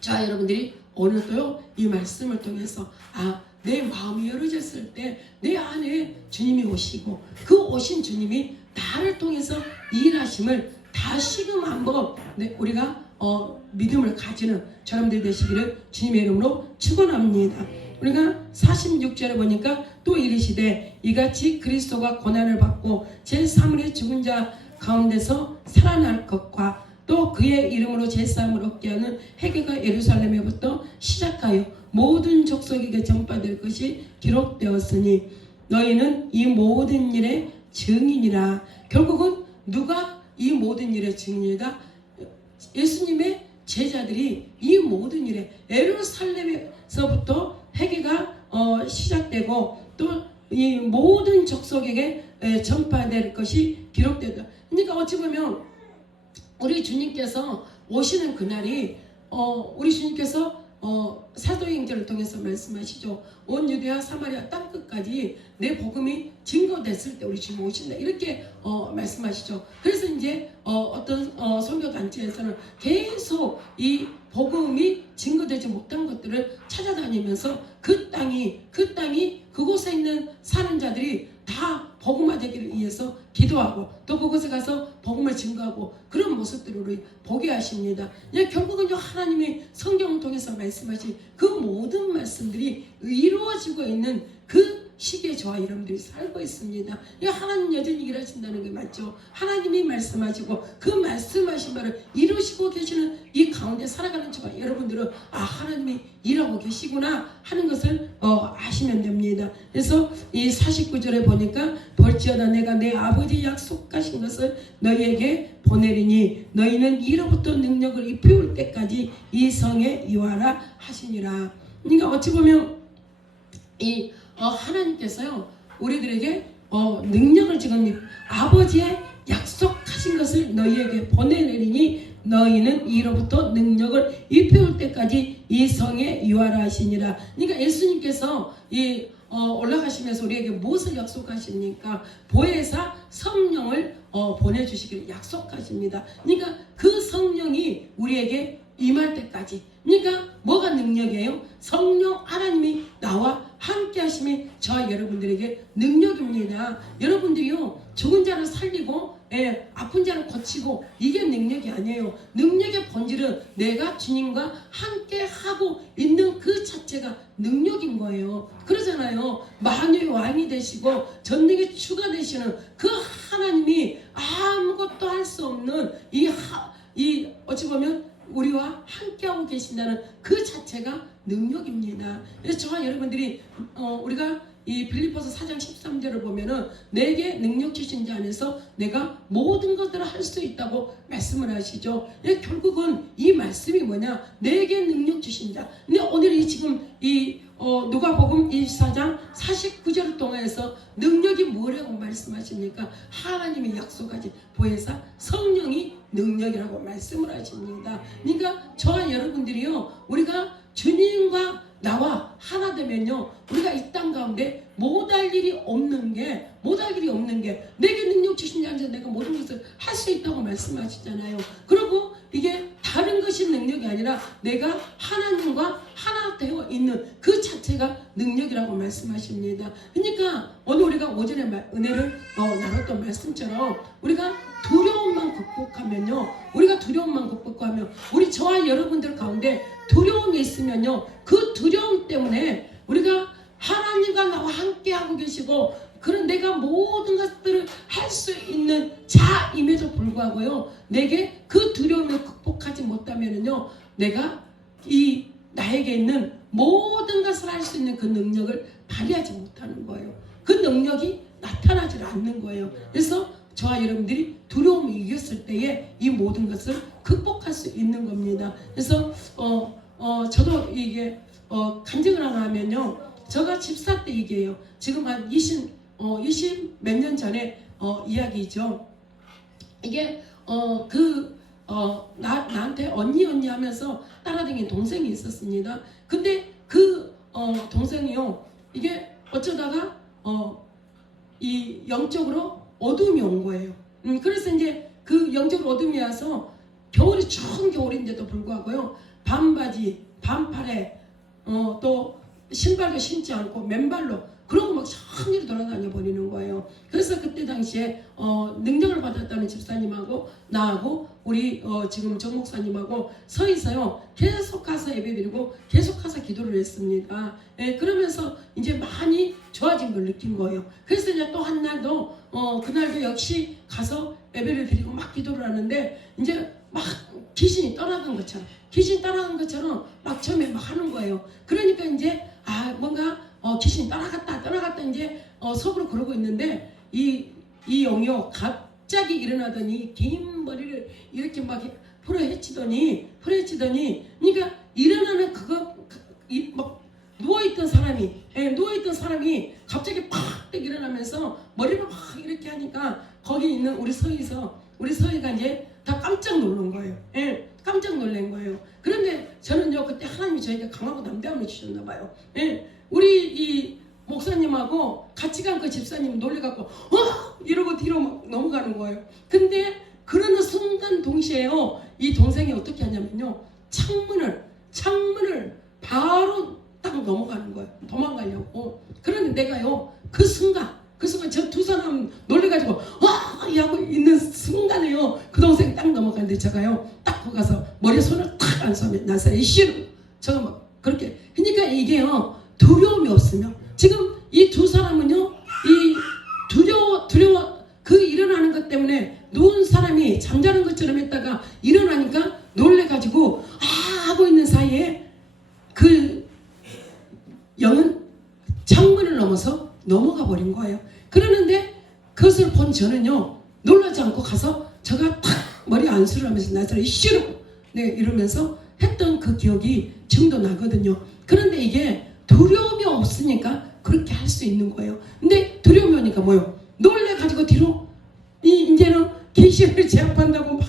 자, 여러분들이 오늘도요, 이 말씀을 통해서 내 마음이 열어졌을 때 내 안에 주님이 오시고 그 오신 주님이 나를 통해서 일하심을 다시금 한번 우리가 믿음을 가지는 저람들이 되시기를 주님의 이름으로 축원합니다. 우리가 46절에 보니까 또 이르시되 이같이 그리스도가 고난을 받고 제3일의 죽은 자 가운데서 살아날 것과 또 그의 이름으로 제사함을 얻게 하는 회개가 예루살렘에부터 시작하여 모든 족속에게 전파될 것이 기록되었으니 너희는 이 모든 일의 증인이라. 결국은 누가 이 모든 일의 증인이다? 예수님의 제자들이 이 모든 일에 예루살렘에서부터 회개가 시작되고 또 이 모든 족속에게 전파될 것이 기록되다. 그러니까 어찌 보면 우리 주님께서 오시는 그날이 우리 주님께서 사도행전을 통해서 말씀하시죠. 온 유대와 사마리아 땅끝까지 내 복음이 증거됐을 때 우리 주님 오신다, 이렇게 말씀하시죠. 그래서 이제 어떤 선교단체에서는 계속 이 복음이 증거되지 못한 것들을 찾아다니면서 그 땅이 그곳에 있는 사는 자들이 다 복음화되기를 위해서 기도하고 또 그곳에 가서 복음을 증거하고 그런 모습들을 우리 보게 하십니다. 결국은요, 하나님이 성경을 통해서 말씀하신 그 모든 말씀들이 이루어지고 있는 그 시기에 저와 여러분들이 살고 있습니다. 하나님 여전히 일하신다는 게 맞죠. 하나님이 말씀하시고 그 말씀하신 바를 이루시고 계시는 이 가운데 살아가는 저와 여러분들은 하나님이 일하고 계시구나 하는 것을 아시면 됩니다. 그래서 이 49절에 보니까 볼지어다 내가 내 아버지 약속하신 것을 너희에게 보내리니 너희는 이로부터 능력을 입혀올 때까지 이 성에 유하라 하시니라. 그러니까 어찌 보면 이 하나님께서요, 우리들에게 능력을 지금 아버지의 약속하신 것을 너희에게 보내내리니 너희는 이로부터 능력을 입혀올 때까지 이 성에 유하라 하시니라. 그러니까 예수님께서 올라가시면서 우리에게 무엇을 약속하십니까? 보혜사 성령을 보내주시기를 약속하십니다. 그러니까 그 성령이 우리에게 임할 때까지, 그러니까 뭐가 능력이에요? 성령 하나님이 나와 함께 하심이 저와 여러분들에게 능력입니다. 여러분들이요, 죽은 자를 살리고 아픈 자를 고치고 이게 능력이 아니에요. 능력의 본질은 내가 주님과 함께 하고 있는 그 자체가 능력인 거예요. 그러잖아요. 만유의 왕이 되시고 전능의 주가 되시는 그 하나님이 아무것도 할 수 없는 이 어찌 보면 우리와 함께하고 계신다는 그 자체가 능력입니다. 그래서 저와 여러분들이 우리가 이 빌립보서 4장 13절을 보면은 내게 능력 주신 자 안에서 내가 모든 것들을 할 수 있다고 말씀을 하시죠. 결국은 이 말씀이 뭐냐? 내게 능력 주신 자. 근데 오늘 지금 누가복음 24장 49절을 통해서 능력이 뭐라고 말씀하십니까? 하나님이 약속하신 보혜사 성령이 능력이라고 말씀을 하십니다. 그러니까 저와 여러분들이요, 우리가 주님과 나와 하나 되면요, 우리가 이 땅 가운데 못할 일이 없는 게 내게 능력 주신 자 안에서 내가 모든 것을 할 수 있다고 말씀하시잖아요. 그리고 이게 다른 것이 능력이 아니라 내가 하나님과 하나 되어 있는 그 자체가 능력이라고 말씀하십니다. 그러니까 오늘 우리가 오전에 은혜를 나눴던 말씀처럼 우리가 두려움만 극복하면요, 우리 저와 여러분들 가운데 두려움이 있으면요, 그 두려움 때문에 우리가 하나님과 나와 함께 하고 계시고 그런 내가 모든 것들을 할 수 있는 자임에도 불구하고요, 내게 그 두려움을 극복하지 못하면은요, 내가 나에게 있는 모든 것을 할 수 있는 그 능력을 발휘하지 못하는 거예요. 그 능력이 나타나지 않는 거예요. 그래서 저와 여러분들이 두려움을 이겼을 때에 이 모든 것을 극복할 수 있는 겁니다. 그래서 저도 이게 간증을 하나 하면요, 제가 집사 때 얘기해요. 지금 한 20 몇 년 전에 이야기죠. 이게 나한테 언니 하면서 따라다니는 동생이 있었습니다. 근데 그 동생이요, 이게 어쩌다가 이 영적으로 어둠이 온 거예요. 그래서 이제 그 영적으로 어둠이 와서 겨울이 추운 겨울인데도 불구하고요, 반바지, 반팔에 또 신발도 신지 않고 맨발로 그러고 막 천일이 돌아다녀 버리는 거예요. 그래서 그때 당시에 능력을 받았다는 집사님하고 나하고 우리 지금 정 목사님하고 서 있어요. 계속 가서 예배드리고 계속 가서 기도를 했습니다. 예, 그러면서 이제 많이 좋아진 걸 느낀 거예요. 그래서 이제 또 한 날도 그날도 역시 가서 예배를 드리고 막 기도를 하는데 이제 막 귀신이 떠나간 것처럼 막 처음에 막 하는 거예요. 그러니까 이제 뭔가 귀신이 떠나갔다 이제 속으로 그러고 있는데 이 영이요 갑자기 일어나더니 긴 머리를 이렇게 막 풀어헤치더니 그러니까 일어나는 막 누워있던 사람이 갑자기 팍 일어나면서 머리를 막 이렇게 하니까 거기 있는 우리 서희가 이제 다 깜짝 놀란 거예요. 예, 깜짝 놀란 거예요. 그런데 저는요 그때 하나님이 저에게 강하고 담대함을 주셨나 봐요. 예, 우리 이 목사님하고 같이 간 그 집사님 놀래갖고 이러고 뒤로 막 넘어가는 거예요. 근데 그러는 순간 동시에요 이 동생이 어떻게 하냐면요 창문을 바로 딱 넘어가는 거예요. 도망가려고. 그런데 내가요 그 순간 저 두 사람 놀래가지고 하고 있는 순간에요 그 동생 딱 넘어가는데 제가요 딱 거기 가서 머리에 손을 탁 안 쏘면 나서 이씨로 제가 막 그렇게 그러니까 이게요 두려움이 없으면 지금 이 두 사람은요 이 두려워 그 일어나는 것 때문에 누운 사람이 잠자는 것처럼 했다가 일어나니까 놀래가지고 하고 있는 사이에 그 영은 창문을 넘어서 넘어가 버린 거예요. 그러는데 그것을 본 저는요 놀라지 않고 가서 제가 탁 머리 안수를 하면서 나서를 이씨로 이러면서 했던 그 기억이 지금도 나거든요. 그런데 이게 두려움이 없으니까 그렇게 할 수 있는 거예요. 근데 두려움이 오니까 뭐요? 놀래가지고 뒤로 이제는 귀신을 제압한다고 막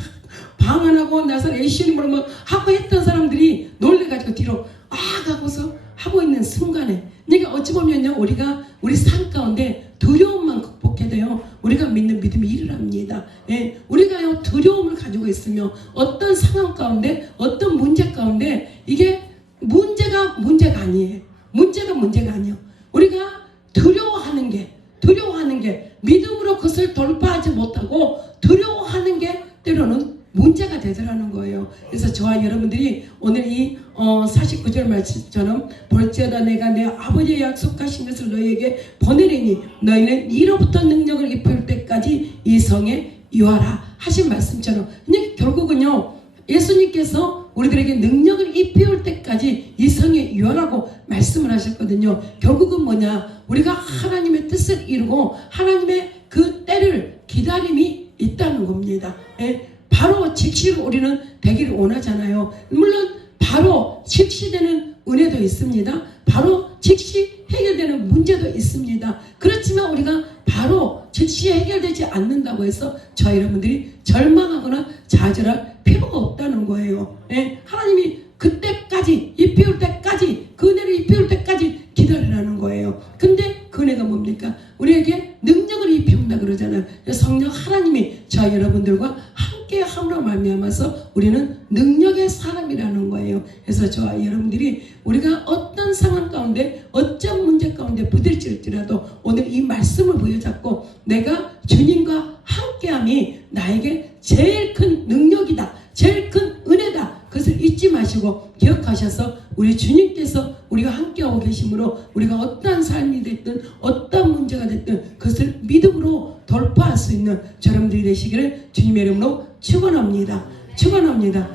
방언하고 나서 애신으로 뭐 하고 했던 사람들이 놀래가지고 뒤로 가고서 하고 있는 순간에 그러니까 어찌 보면요 우리가 우리 삶 가운데 두려움만 극복해야 돼요. 우리가 믿는 믿음이 일어납니다. 예, 우리가요 두려움을 가지고 있으면 어떤 상황 가운데 어떤 문제 가운데 이게 문제가 아니에요. 문제가 아니에요. 우리가 두려워하는 게 믿음으로 그것을 돌파하지 못하고 두려워하는 게 때로는 문제가 되더라는 거예요. 그래서 저와 여러분들이 오늘 이 49절 말씀처럼 볼지어다 내가 내 아버지의 약속하신 것을 너희에게 보내리니 너희는 이로부터 능력을 입을 때까지 이 성에 유하라 하신 말씀처럼 그냥 결국은요 예수님께서 우리들에게 능력을 입혀올 때까지 이 성에 유하라고 말씀을 하셨거든요. 결국은 뭐냐 우리가 하나님의 뜻을 이루고 하나님의 그 때를 기다림이 있다는 겁니다. 예? 바로 즉시로 우리는 되기를 원하잖아요. 물론 바로 즉시되는 은혜도 있습니다. 바로 즉시 해결되는 문제도 있습니다. 그렇지만 우리가 바로 즉시 해결되지 않는다고 해서 저희 여러분들이 절망하거나 좌절할 필요가 없다는 거예요. 예? 하나님이 그때까지 입혀올 때까지 그 은혜를 입혀올 때까지 기다리라는 거예요. 근데 그 은혜가 뭡니까? 우리에게 능력을 입혀온다 그러잖아요. 성령 하나님이 저희 여러분들과 함께 함으로 말미암아서 우리는 능력의 사람이라는 거예요. 그래서 저와 여러분들이 우리가 어떤 상황 가운데 어떤 문제 가운데 부딪힐지라도 오늘 이 말씀을 부여잡고 내가 주님과 함께함이 나에게 제일 큰 능력이다. 제일 큰 은혜다. 그것을 잊지 마시고 기억하셔서 우리 주님께서 우리와 함께하고 계심으로 우리가 어떠한 삶이 됐든 어떠한 문제가 됐든 그것을 믿음으로 돌파할 수 있는 여러분들이 되시기를 주님의 이름으로 축원합니다. 축원합니다.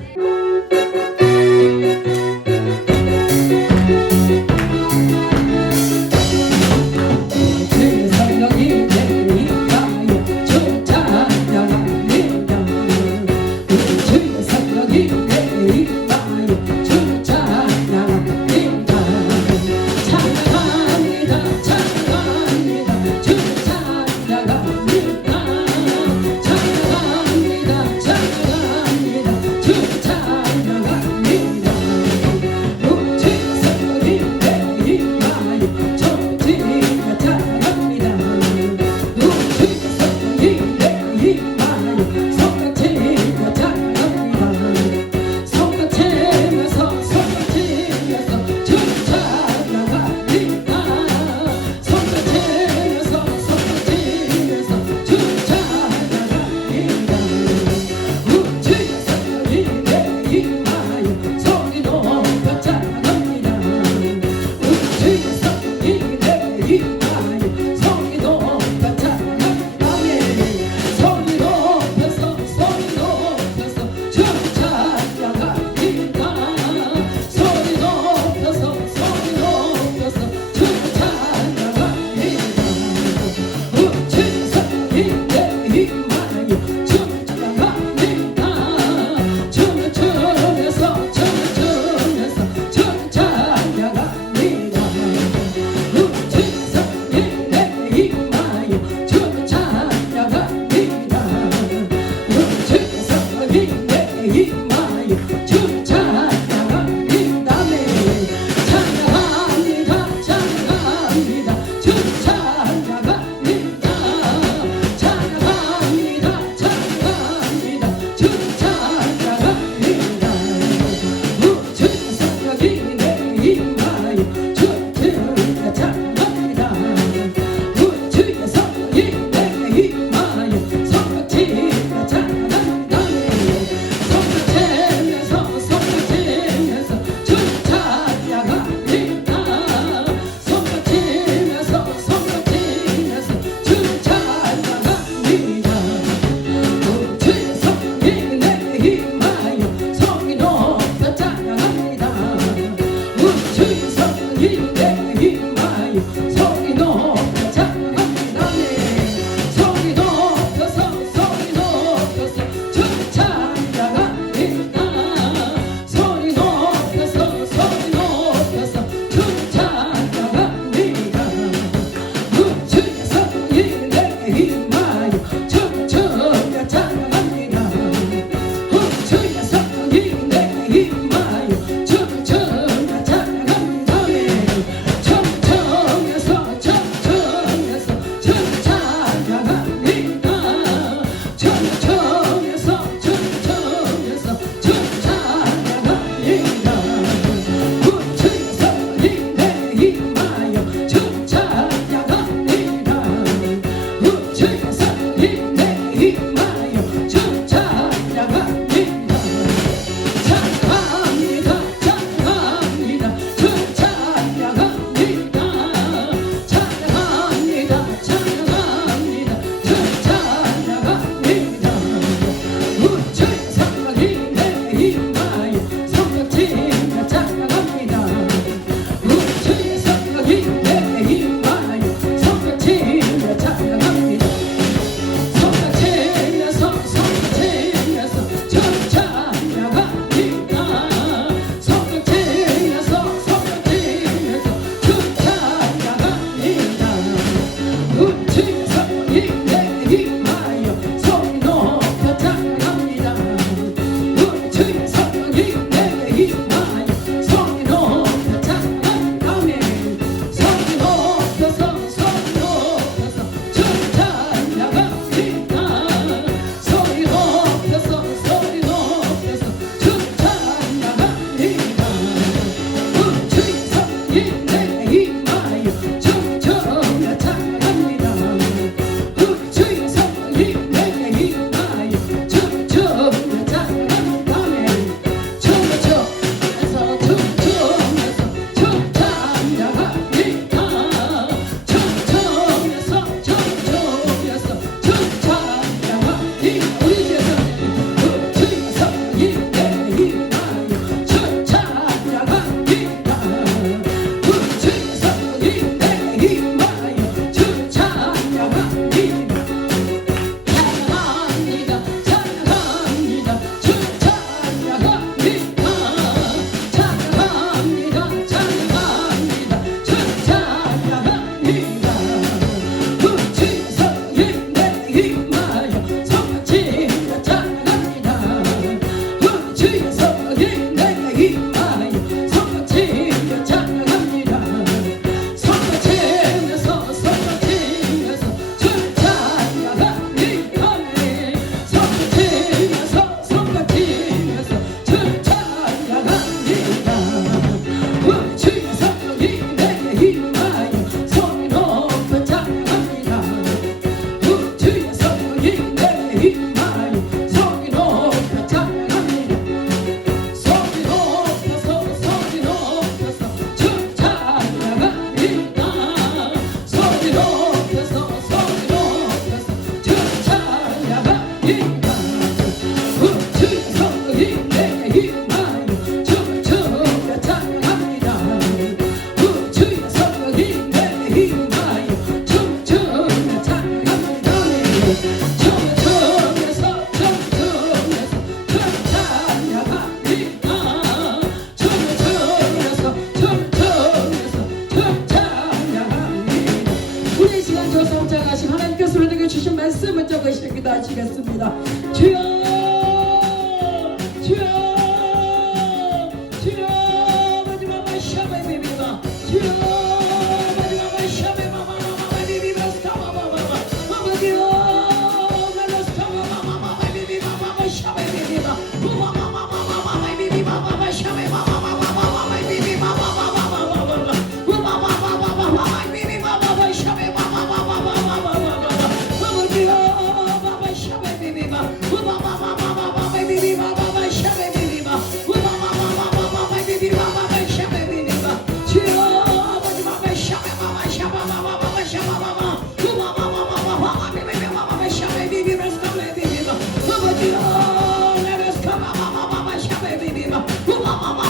기도하시겠습니다. 주여 주여 주여 마지막 샤베 비비바 주여 마지막 샤베 마마마마 비비바 스타마마마마 아버지여 나로 스타마마마마 비비바마마 샤베 비비바 우마마마마마 비비바마마 샤베 마마마마마 비비바마마마마마 우마마마마마 비비바마마 샤베 마마마마마마 아버지여 마마 샤베 비비바 우마마마마마 비비바마마 샤베 비비바 우마마마마마 비비바마마 샤베 비비바 주여 아버지 마마 샤베 마마 샤바마마마 샤바마마 우마마마마마 비비바마마 샤베 비비바 스타메 비비바 아버지여 나로 스타마마마마 샤베 비비바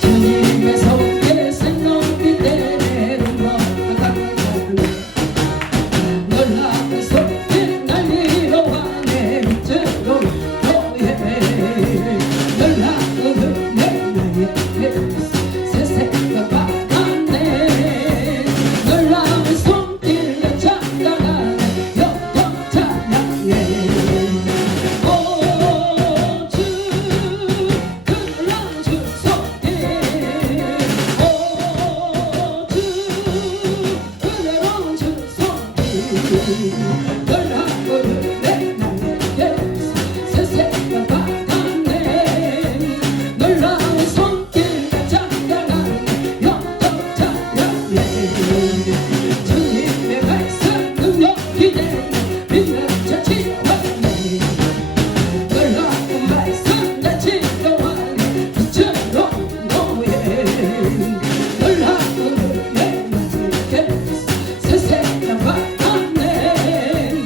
주님의 손에 생명이 되는 놀라운 손길 날 위로하네 빛으로 너의 놀라운 은혜 나의 세상과 바다네 놀라운 손길 날 찾아가네 영원 찬양해 세상 바다네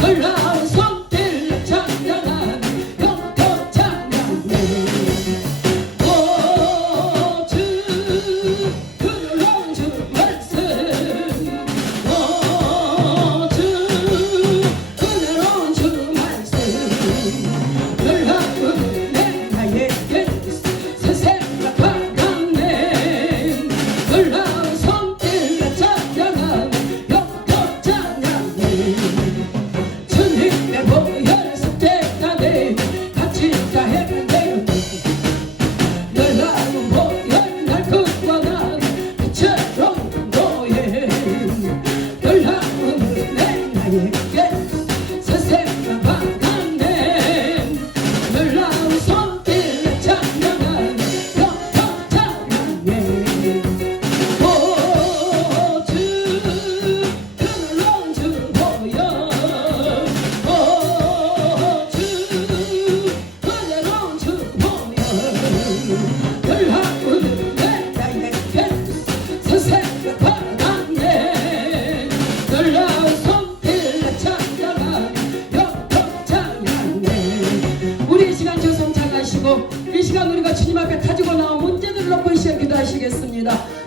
놀라운 손길 찬양하는 영광 찬양해 오주 그늘로 주 말씀 오주 그늘로 주 말씀 놀라운 내 나에게 세상과 바람네 놀라운 손길 찬양하는 영광 찬양해 주님의 보혈 습대가네 같이 다 했는데 놀라운 보혈 날 구원한 빛처럼 보혜 놀라운 내 나에게 세상과 바람네 놀라운 손길 찬양하는 영광 찬양해 오주 그늘로 주 보여 오주 그늘로 주 보여 놀라운 내 나에게 세상과 바람네 놀라운 손길 찬양하는 영광 찬양해 우리 이 시간 조성 잘 하시고 이 시간 우리가 주님 앞에 가지고 나온 문제들을 놓고 이 시간 기도하시겠습니다.